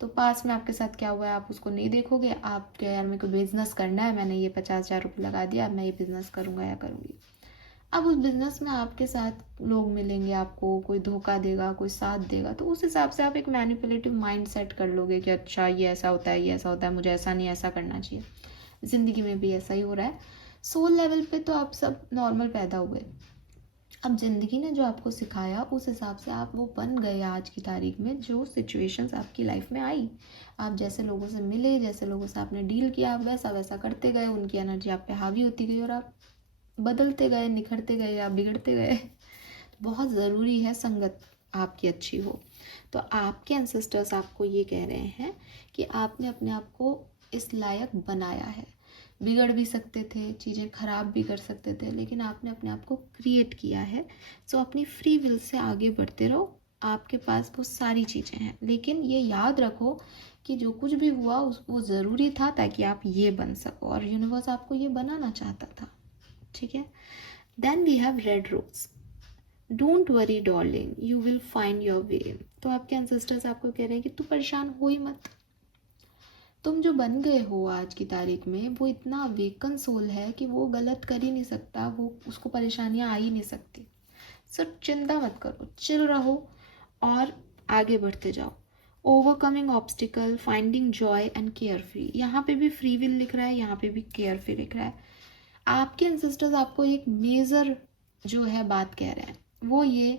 तो पास में आपके साथ क्या हुआ है आप उसको नहीं देखोगे, आप क्या यार मेरे को बिजनेस करना है, मैंने ये 50,000 रुपये लगा दिया, अब मैं ये बिजनेस करूँगा या करूँगी। अब उस बिजनेस में आपके साथ लोग मिलेंगे, आपको कोई धोखा देगा, कोई साथ देगा, तो उस हिसाब से आप एक मैनिपुलेटिव माइंड सेट कर लोगे कि अच्छा ये ऐसा होता है, ये ऐसा होता है, मुझे ऐसा नहीं ऐसा करना चाहिए। ज़िंदगी में भी ऐसा ही हो रहा है। सोल लेवल पे तो आप सब नॉर्मल पैदा हुए, अब ज़िंदगी ने जो आपको सिखाया उस हिसाब से आप वो बन गए आज की तारीख में, जो सिचुएशंस आपकी लाइफ में आई, आप जैसे लोगों से मिले, जैसे लोगों से आपने डील किया, आप वैसा वैसा करते गए, उनकी एनर्जी आप पे हावी होती गई और आप बदलते गए, निखरते गए, आप बिगड़ते गए। बहुत ज़रूरी है संगत आपकी अच्छी हो। तो आपके एंसेस्टर्स आपको ये कह रहे हैं कि आपने अपने आप को इस लायक बनाया है, बिगड़ भी सकते थे, चीज़ें ख़राब भी कर सकते थे, लेकिन आपने अपने आप को क्रिएट किया है। सो अपनी फ्री विल से आगे बढ़ते रहो, आपके पास वो सारी चीज़ें हैं, लेकिन ये याद रखो कि जो कुछ भी हुआ वो ज़रूरी था ताकि आप ये बन सको, और यूनिवर्स आपको ये बनाना चाहता था, ठीक है। Then we have red rose, don't worry darling, you will find your way. तो आपके एंसेस्टर्स आपको कह रहे हैं कि तू परेशान हो ही मत, तुम जो बन गए हो आज की तारीख में वो इतना वेकन सोल है कि वो गलत कर ही नहीं सकता, वो उसको परेशानियां आ ही नहीं सकती। सो चिंता मत करो, चिल रहो और आगे बढ़ते जाओ। Overcoming obstacle, finding joy and care free, यहाँ पे भी फ्री विल लिख रहा है, यहाँ पे भी केयर फ्री लिख रहा है। आपके एंसेस्टर्स आपको एक मेजर जो है बात कह रहे हैं, वो ये,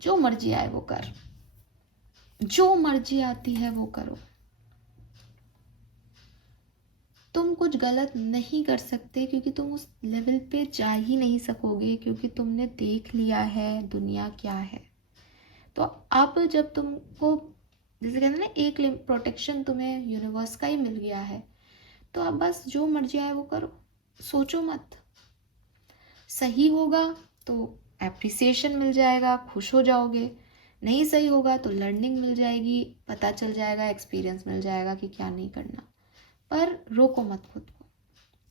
जो मर्जी आए वो कर, जो मर्जी आती है वो करो, तुम कुछ गलत नहीं कर सकते क्योंकि तुम उस लेवल पे जा ही नहीं सकोगे, क्योंकि तुमने देख लिया है दुनिया क्या है। तो अब जब तुमको जैसे कहते हैं ना, एक प्रोटेक्शन तुम्हें यूनिवर्स का ही मिल गया है, तो अब बस जो मर्जी आए वो करो, सोचो मत। सही होगा तो एप्रिसिएशन मिल जाएगा, खुश हो जाओगे। नहीं सही होगा तो लर्निंग मिल जाएगी, पता चल जाएगा, एक्सपीरियंस मिल जाएगा कि क्या नहीं करना। पर रोको मत खुद को,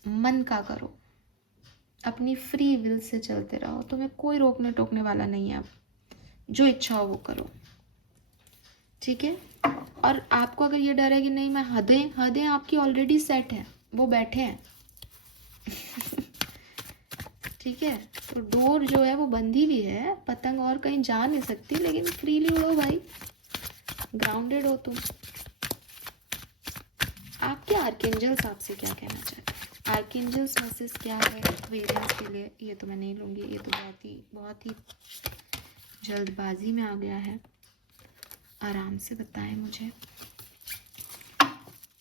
मन का करो, अपनी फ्री विल से चलते रहो, तुम्हें कोई रोकने टोकने वाला नहीं है। अब जो इच्छा हो वो करो, ठीक है। और आपको अगर ये डर है कि नहीं मैं हदें आपकी ऑलरेडी सेट है, वो बैठे हैं ठीक है। तो डोर जो है वो बंदी भी है, पतंग और कहीं जा नहीं सकती, लेकिन फ्रीली उड़ो भाई, ग्राउंडेड हो तुम। आपके आर्कएंजल्स आपसे क्या कहना चाहते हैं? आर्कएंजल्स मैसेज क्या है एक्वेरियस के लिए? ये तो मैं नहीं लूँगी, ये तो बहुत ही जल्दबाजी में आ गया है। आराम से बताएं मुझे।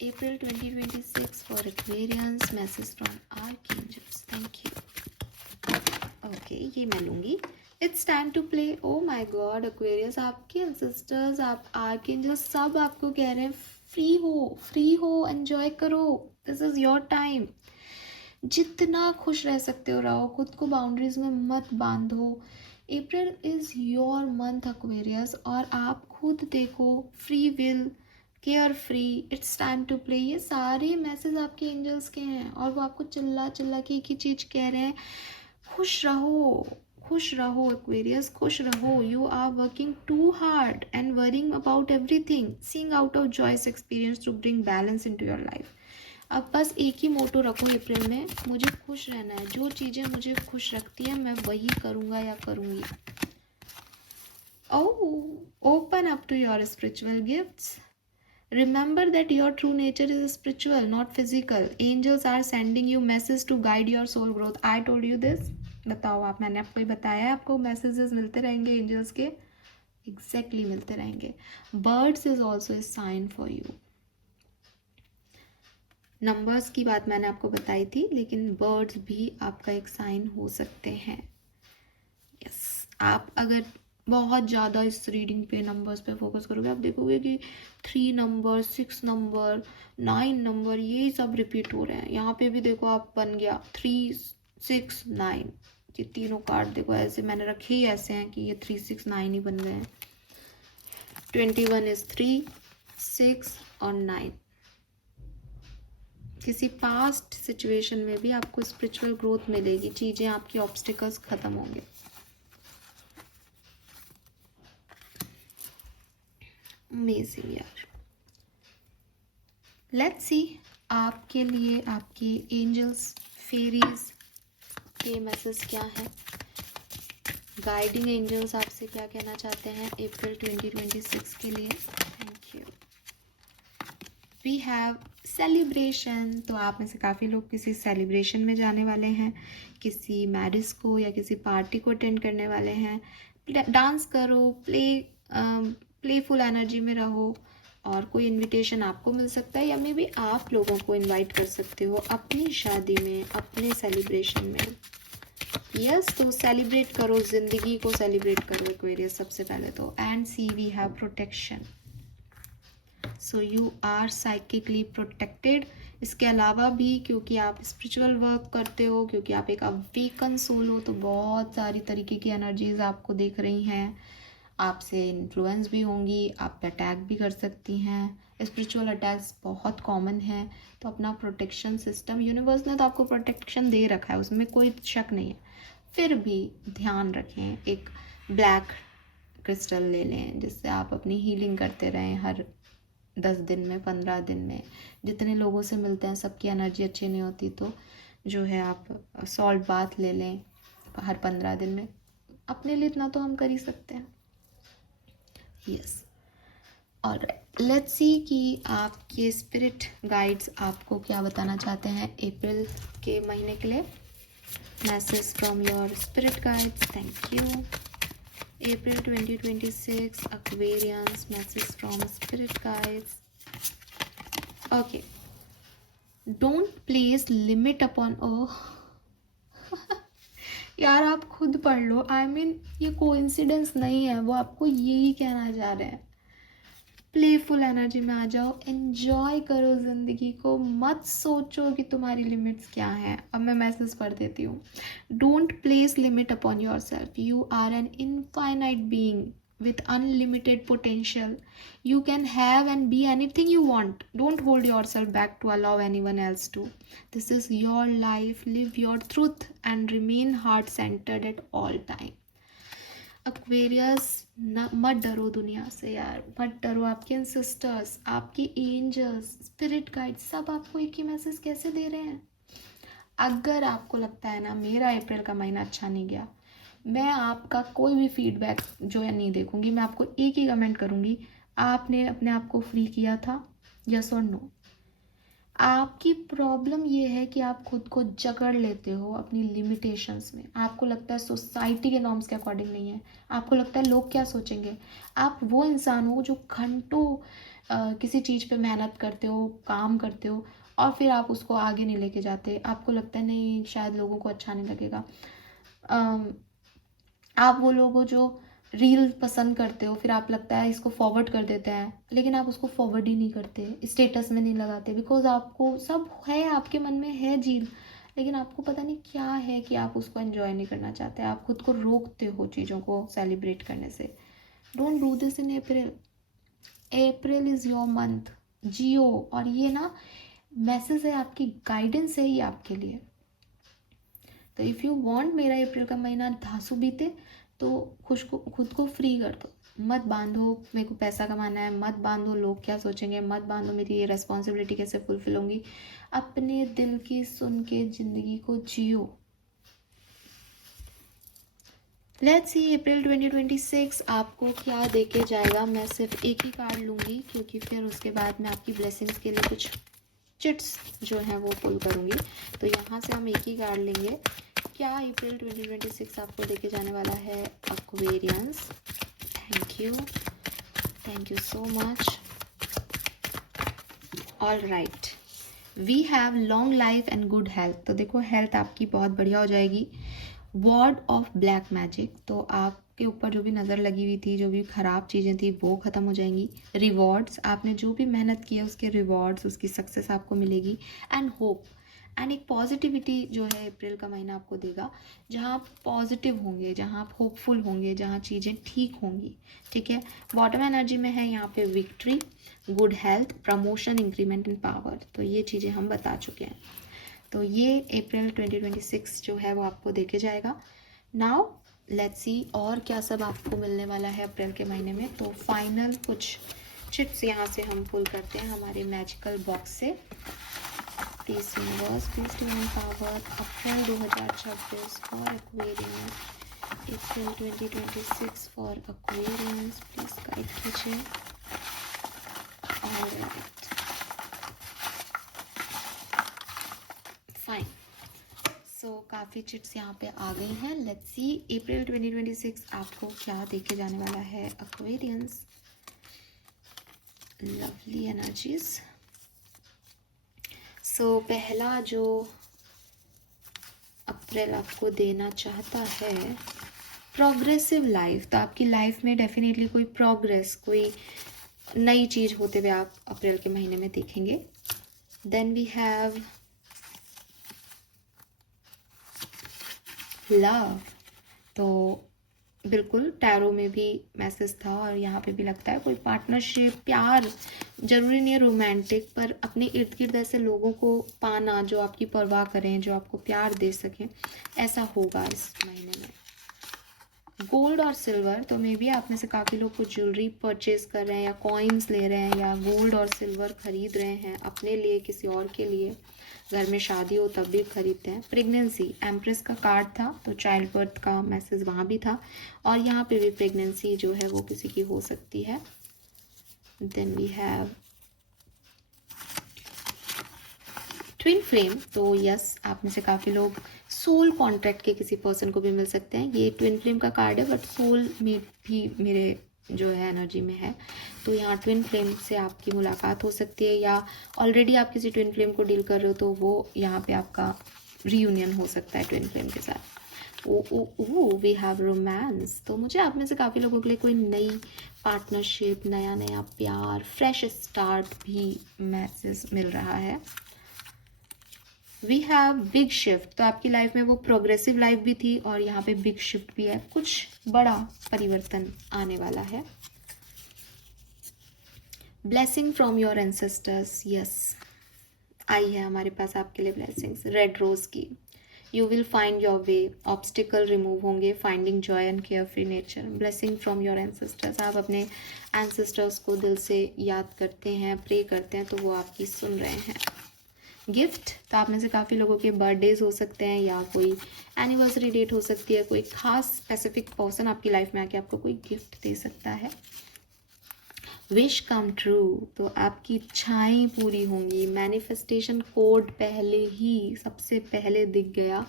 April 2026 for Aquarians, message from archangels. Thank you. Okay, ये मैं लूँगी। It's time to play. Oh my god Aquarius, आपके एंसेस्टर्स, आप आर्कएंजल्स सब आपको कह रहे हैं फ्री हो, एंजॉय करो, दिस इज़ योर टाइम। जितना खुश रह सकते हो रहो, खुद को बाउंड्रीज में मत बांधो। April is your month Aquarius, और आप खुद देखो, free will, care free, it's time to play, ये सारे मैसेज आपके एंजल्स के हैं, और वो आपको चिल्ला चिल्ला के एक ही चीज़ कह रहे हैं, खुश रहो एक्वेरियस, खुश रहो। You are working too hard and worrying about everything, seeing out of joyous experience to bring balance into your life. अब बस एक ही मोटो रखो अप्रैल में, मुझे खुश रहना है, जो चीज़ें मुझे खुश रखती हैं मैं वही करूँगा या करूँगी। Open up to your spiritual gifts. Remember that your true nature is spiritual, not physical. Angels are sending you message to guide your soul growth. I told you this. बताओ आप, मैंने आपको ही बताया है, आपको मैसेजेस मिलते रहेंगे एंजल्स के, एग्जैक्टली मिलते रहेंगे। Birds is also a sign for you. Numbers की बात मैंने आपको बताई थी, लेकिन बर्ड्स भी आपका एक साइन हो सकते हैं। यस, आप अगर बहुत ज़्यादा इस रीडिंग पे नंबर्स पे फोकस करोगे, आप देखोगे कि 3 नंबर, 6 नंबर, 9 नंबर, ये सब रिपीट हो रहे हैं। यहाँ पे भी देखो, आप बन गया 3, 6, 9, ये तीनों कार्ड देखो ऐसे मैंने रखे ही ऐसे हैं कि ये 3, 6, 9 ही बन गए हैं। 21 इज 3, 6 और 9। किसी पास्ट सिचुएशन में भी आपको स्पिरिचुअल ग्रोथ मिलेगी, चीज़ें आपकी ऑब्स्टिकल्स खत्म होंगे। अमेजिंग यार। लेट्स सी आपके लिए आपके एंजल्स, फेरीज के मैसेज क्या है, गाइडिंग एंजल्स आपसे क्या कहना चाहते हैं अप्रैल 2026 के लिए। Thank you. We have celebration. तो आप में से काफ़ी लोग किसी सेलिब्रेशन में जाने वाले हैं, किसी मैरिज को या किसी पार्टी को अटेंड करने वाले हैं। डांस करो, प्लेफुल एनर्जी में रहो, और कोई इनविटेशन आपको मिल सकता है, या मे बी आप लोगों को इनवाइट कर सकते हो अपनी शादी में, अपने सेलिब्रेशन में। यस, तो सेलिब्रेट करो, जिंदगी को सेलिब्रेट करो एक्वेरियस सबसे पहले तो। And see we have protection, so you are psychically protected. इसके अलावा भी क्योंकि आप स्पिरिचुअल वर्क करते हो, क्योंकि आप एक अवेकन सोल हो, तो बहुत सारी तरीके की एनर्जीज आपको दिख रही हैं, आपसे इन्फ्लुएंस भी होंगी, आप पे अटैक भी कर सकती हैं। स्पिरिचुअल अटैक्स बहुत कॉमन है, तो अपना प्रोटेक्शन सिस्टम, यूनिवर्स ने तो आपको प्रोटेक्शन दे रखा है, उसमें कोई शक नहीं है, फिर भी ध्यान रखें। एक ब्लैक क्रिस्टल ले लें जिससे आप अपनी हीलिंग करते रहें हर 10 दिन में, 15 दिन में। जितने लोगों से मिलते हैं सबकी एनर्जी अच्छी नहीं होती, तो जो है आप सॉल्ट बाथ ले लें हर 15 दिन में। अपने लिए इतना तो हम कर ही सकते हैं। यस, ऑलराइट, लेट्स सी कि आपके स्पिरिट गाइड्स आपको क्या बताना चाहते हैं अप्रैल के महीने के लिए। Message from your spirit guides. Thank you. April 2026 Aquarians, message from spirit guides. Okay, don't place limit upon यार आप खुद पढ़ लो। आई मीन ये कोइंसिडेंस नहीं है, वो आपको यही कहना चाह रहे हैं। प्लेफुल एनर्जी में आ जाओ, एन्जॉय करो ज़िंदगी को, मत सोचो कि तुम्हारी लिमिट्स क्या हैं। अब मैं मैसेज पढ़ देती हूँ। Don't place limit upon yourself, you are an infinite being with unlimited potential. You can have and be anything you want. Don't hold yourself back to allow anyone else to. This is your life. Live your truth and remain heart centered at all time. Aquarius, मत डरो दुनिया से यार, मत डरो। आपके ancestors, आपके angels, spirit guide सब आपको एक ही मैसेज कैसे दे रहे हैं। अगर आपको लगता है ना मेरा अप्रैल का महीना अच्छा नहीं गया, मैं आपका कोई भी फीडबैक जो है नहीं देखूंगी, मैं आपको एक ही कमेंट करूंगी, आपने अपने आप को फ्री किया था, यस और नो। आपकी प्रॉब्लम ये है कि आप खुद को जकड़ लेते हो अपनी लिमिटेशंस में। आपको लगता है सोसाइटी के नॉर्म्स के अकॉर्डिंग नहीं है, आपको लगता है लोग क्या सोचेंगे। आप वो इंसान हो जो घंटों किसी चीज़ पे मेहनत करते हो, काम करते हो, और फिर आप उसको आगे नहीं लेके जाते। आपको लगता है नहीं शायद लोगों को अच्छा नहीं लगेगा। आप वो लोग हो जो रील पसंद करते हो, फिर आप लगता है इसको फॉरवर्ड कर देते हैं, लेकिन आप उसको फॉरवर्ड ही नहीं करते, स्टेटस में नहीं लगाते, बिकॉज आपको सब है, आपके मन में है झील, लेकिन आपको पता नहीं क्या है कि आप उसको एंजॉय नहीं करना चाहते। आप खुद को रोकते हो चीज़ों को सेलिब्रेट करने से। Don't do this in April. April is your month, जियो। और ये ना मैसेज है, आपकी गाइडेंस है ये आपके लिए। तो इफ़ यू वांट मेरा अप्रैल का महीना धांसू बीते, तो खुद को फ्री कर दो। मत बांधो मेरे को पैसा कमाना है, मत बांधो लोग क्या सोचेंगे, मत बांधो मेरी ये रेस्पॉन्सिबिलिटी कैसे फुलफिल होंगी। अपने दिल की सुन के ज़िंदगी को जियो। लेट्स सी अप्रैल 2026 आपको क्या देके जाएगा। मैं सिर्फ एक ही कार्ड लूँगी, क्योंकि फिर उसके बाद मैं आपकी ब्लेसिंग्स के लिए कुछ चिट्स जो है वो पुल करूँगी। तो यहाँ से हम एक ही कार्ड लेंगे। क्या अप्रैल 2026 आपको देके जाने वाला है Aquarians. Thank you so much. All right, we have long life and good health. तो देखो हेल्थ आपकी बहुत बढ़िया हो जाएगी। वॉर्ड ऑफ ब्लैक मैजिक, तो आपके ऊपर जो भी नज़र लगी हुई थी, जो भी ख़राब चीज़ें थी वो ख़त्म हो जाएंगी। रिवॉर्ड्स, आपने जो भी मेहनत की है उसके रिवॉर्ड्स, उसकी सक्सेस आपको मिलेगी। एंड होप, एंड एक पॉजिटिविटी जो है अप्रैल का महीना आपको देगा, जहाँ आप पॉजिटिव होंगे, जहाँ आप होपफुल होंगे, जहाँ चीज़ें ठीक होंगी। ठीक है। बॉटम एनर्जी में है यहाँ पे victory, good health, promotion, increment in power. तो ये चीज़ें हम बता चुके हैं। तो ये अप्रैल 2026 जो है वो आपको देके जाएगा। नाउ लेट्स सी और क्या सब आपको मिलने वाला है अप्रैल के महीने में। तो फाइनल कुछ चिट्स यहाँ से हम पुल करते हैं हमारे मैजिकल बॉक्स से। Please universe, please divine power, April 2026 for Aquarians, April 2026 for Aquarians, please guide कीजिए। Alright, fine. सो काफ़ी चिट्स यहाँ पे आ गई हैं। लेट्स सी अप्रैल 2026 आपको क्या देके जाने वाला है एक्वेरियंस। Lovely energies. सो पहला जो अप्रैल आपको देना चाहता है, प्रोग्रेसिव लाइफ। तो आपकी लाइफ में डेफिनेटली कोई प्रोग्रेस, कोई नई चीज़ होते हुए आप अप्रैल के महीने में देखेंगे। Then we have love. तो बिल्कुल टैरो में भी मैसेज था और यहाँ पे भी लगता है कोई पार्टनरशिप, प्यार, जरूरी नहीं है रोमांटिक, पर अपने इर्द गिर्द ऐसे लोगों को पाना जो आपकी परवाह करें, जो आपको प्यार दे सकें, ऐसा होगा इस महीने में। गोल्ड और सिल्वर, तो मे बी आप में से काफ़ी लोग कुछ ज्वेलरी परचेज कर रहे हैं या कॉइन्स ले रहे हैं या गोल्ड और सिल्वर खरीद रहे हैं अपने लिए, किसी और के लिए। घर में शादी हो तब भी खरीदते हैं। प्रेगनेंसी, एम्प्रेस का कार्ड था, तो चाइल्ड बर्थ का मैसेज वहाँ भी था, और यहाँ पे भी प्रेगनेंसी जो है वो किसी की हो सकती है। Then we have twin flame. तो यस, आप में से काफ़ी लोग सोल कॉन्ट्रैक्ट के किसी पर्सन को भी मिल सकते हैं। ये ट्विन फ्लेम का कार्ड है, बट सोल में भी मेरे जो है एनर्जी में है। तो यहाँ ट्विन फ्लेम से आपकी मुलाकात हो सकती है, या ऑलरेडी आप किसी ट्विन फ्लेम को डील कर रहे हो तो वो यहाँ पे आपका रीयूनियन हो सकता है ट्विन फ्लेम के साथ। Oh we have romance. तो मुझे आप में से काफ़ी लोगों के लिए कोई नई पार्टनरशिप, नया नया प्यार, फ्रेश स्टार्ट भी मैसेज मिल रहा है। We have big shift. तो आपकी लाइफ में वो प्रोग्रेसिव लाइफ भी थी और यहाँ पे बिग शिफ्ट भी है, कुछ बड़ा परिवर्तन आने वाला है। Blessing from your ancestors, yes, आई है हमारे पास आपके लिए ब्लेसिंग्स रेड रोज की। You will find your way, obstacle remove होंगे, finding joy and care free nature. Blessing from your ancestors, आप अपने एंसेस्टर्स को दिल से याद करते हैं, प्रे करते हैं, तो वो आपकी सुन रहे हैं। गिफ्ट, तो आप में से काफ़ी लोगों के बर्थडेज हो सकते हैं या कोई एनिवर्सरी डेट हो सकती है, कोई खास स्पेसिफिक पर्सन आपकी लाइफ में आके आपको कोई गिफ्ट दे सकता है। विश कम ट्रू, तो आपकी इच्छाएं पूरी होंगी। मैनिफेस्टेशन कोड पहले ही सबसे पहले दिख गया,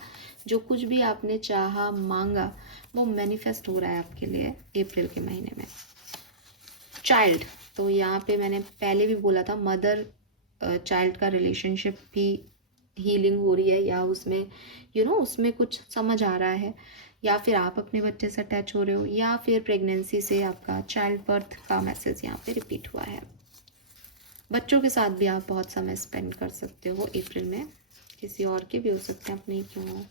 जो कुछ भी आपने चाहा, मांगा, वो मैनिफेस्ट हो रहा है आपके लिए अप्रैल के महीने में। चाइल्ड, तो यहाँ पे मैंने पहले भी बोला था, मदर चाइल्ड का रिलेशनशिप भी हीलिंग हो रही है, या उसमें उसमें कुछ समझ आ रहा है, या फिर आप अपने बच्चे से अटैच हो रहे हो, या फिर प्रेगनेंसी से आपका चाइल्ड बर्थ का मैसेज यहाँ पे रिपीट हुआ है। बच्चों के साथ भी आप बहुत समय स्पेंड कर सकते हो अप्रैल में, किसी और के भी हो सकते हैं, अपने क्यों हो।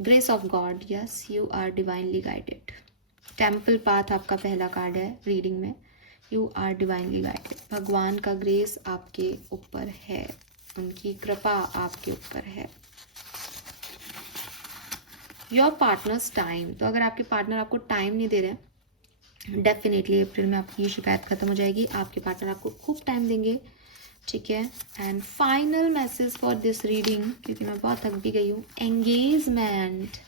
Grace of God, yes, you are divinely guided. Temple path आपका पहला कार्ड है रीडिंग में। यू आर डिवाइनली गाइडेड, भगवान का ग्रेस आपके ऊपर है, उनकी कृपा आपके ऊपर है। योर पार्टनर्स टाइम, तो अगर आपके पार्टनर आपको टाइम नहीं दे रहे हैं, डेफिनेटली अप्रैल में आपकी ये शिकायत खत्म हो जाएगी, आपके पार्टनर आपको खूब टाइम देंगे, ठीक है। And final message for this reading, क्योंकि मैं बहुत थक भी गई हूँ, एंगेजमेंट।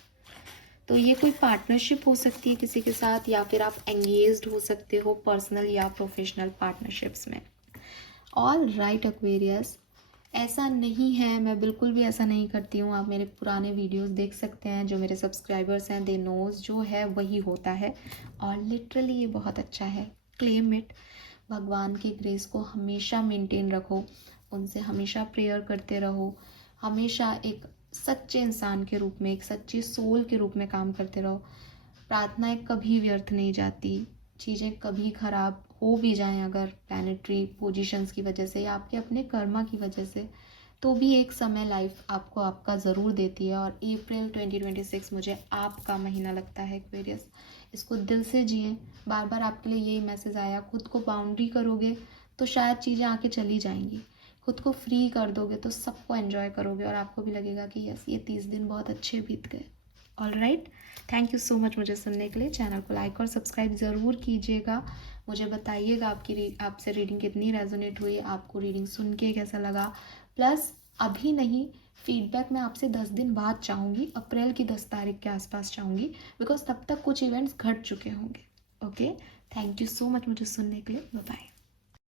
तो ये कोई पार्टनरशिप हो सकती है किसी के साथ, या फिर आप एंगेज्ड हो सकते हो पर्सनल या प्रोफेशनल पार्टनरशिप्स में। ऑल राइट एक्वेरियस, ऐसा नहीं है, मैं बिल्कुल भी ऐसा नहीं करती हूँ। आप मेरे पुराने वीडियोस देख सकते हैं, जो मेरे सब्सक्राइबर्स हैं दे नोज, जो है वही होता है, और लिटरली ये बहुत अच्छा है। Claim it. भगवान की ग्रेस को हमेशा मेंटेन रखो, उनसे हमेशा प्रेयर करते रहो, हमेशा एक सच्चे इंसान के रूप में, एक सच्ची सोल के रूप में काम करते रहो। प्रार्थनाएं कभी व्यर्थ नहीं जाती। चीज़ें कभी ख़राब हो भी जाएं अगर प्लैनेटरी पोजीशंस की वजह से या आपके अपने कर्मा की वजह से, तो भी एक समय लाइफ आपको आपका ज़रूर देती है। और अप्रैल 2026 मुझे आपका महीना लगता है एक्वेरियस। इसको दिल से जिए। बार बार आपके लिए यही मैसेज आया, खुद को बाउंड्री करोगे तो शायद चीज़ें आके चली जाएंगी, खुद को फ्री कर दोगे तो सबको एंजॉय करोगे, और आपको भी लगेगा कि यस, ये 30 दिन बहुत अच्छे बीत गए। All right, thank you so much मुझे सुनने के लिए। चैनल को लाइक और सब्सक्राइब ज़रूर कीजिएगा। मुझे बताइएगा आपसे रीडिंग कितनी रेजोनेट हुई, आपको रीडिंग सुन के कैसा लगा। प्लस अभी नहीं, फीडबैक मैं आपसे 10 दिन बाद चाहूँगी, अप्रैल की 10 तारीख के आसपास चाहूँगी, बिकॉज तब तक कुछ इवेंट्स घट चुके होंगे। Okay, thank you so much मुझे सुनने के लिए। Bye bye.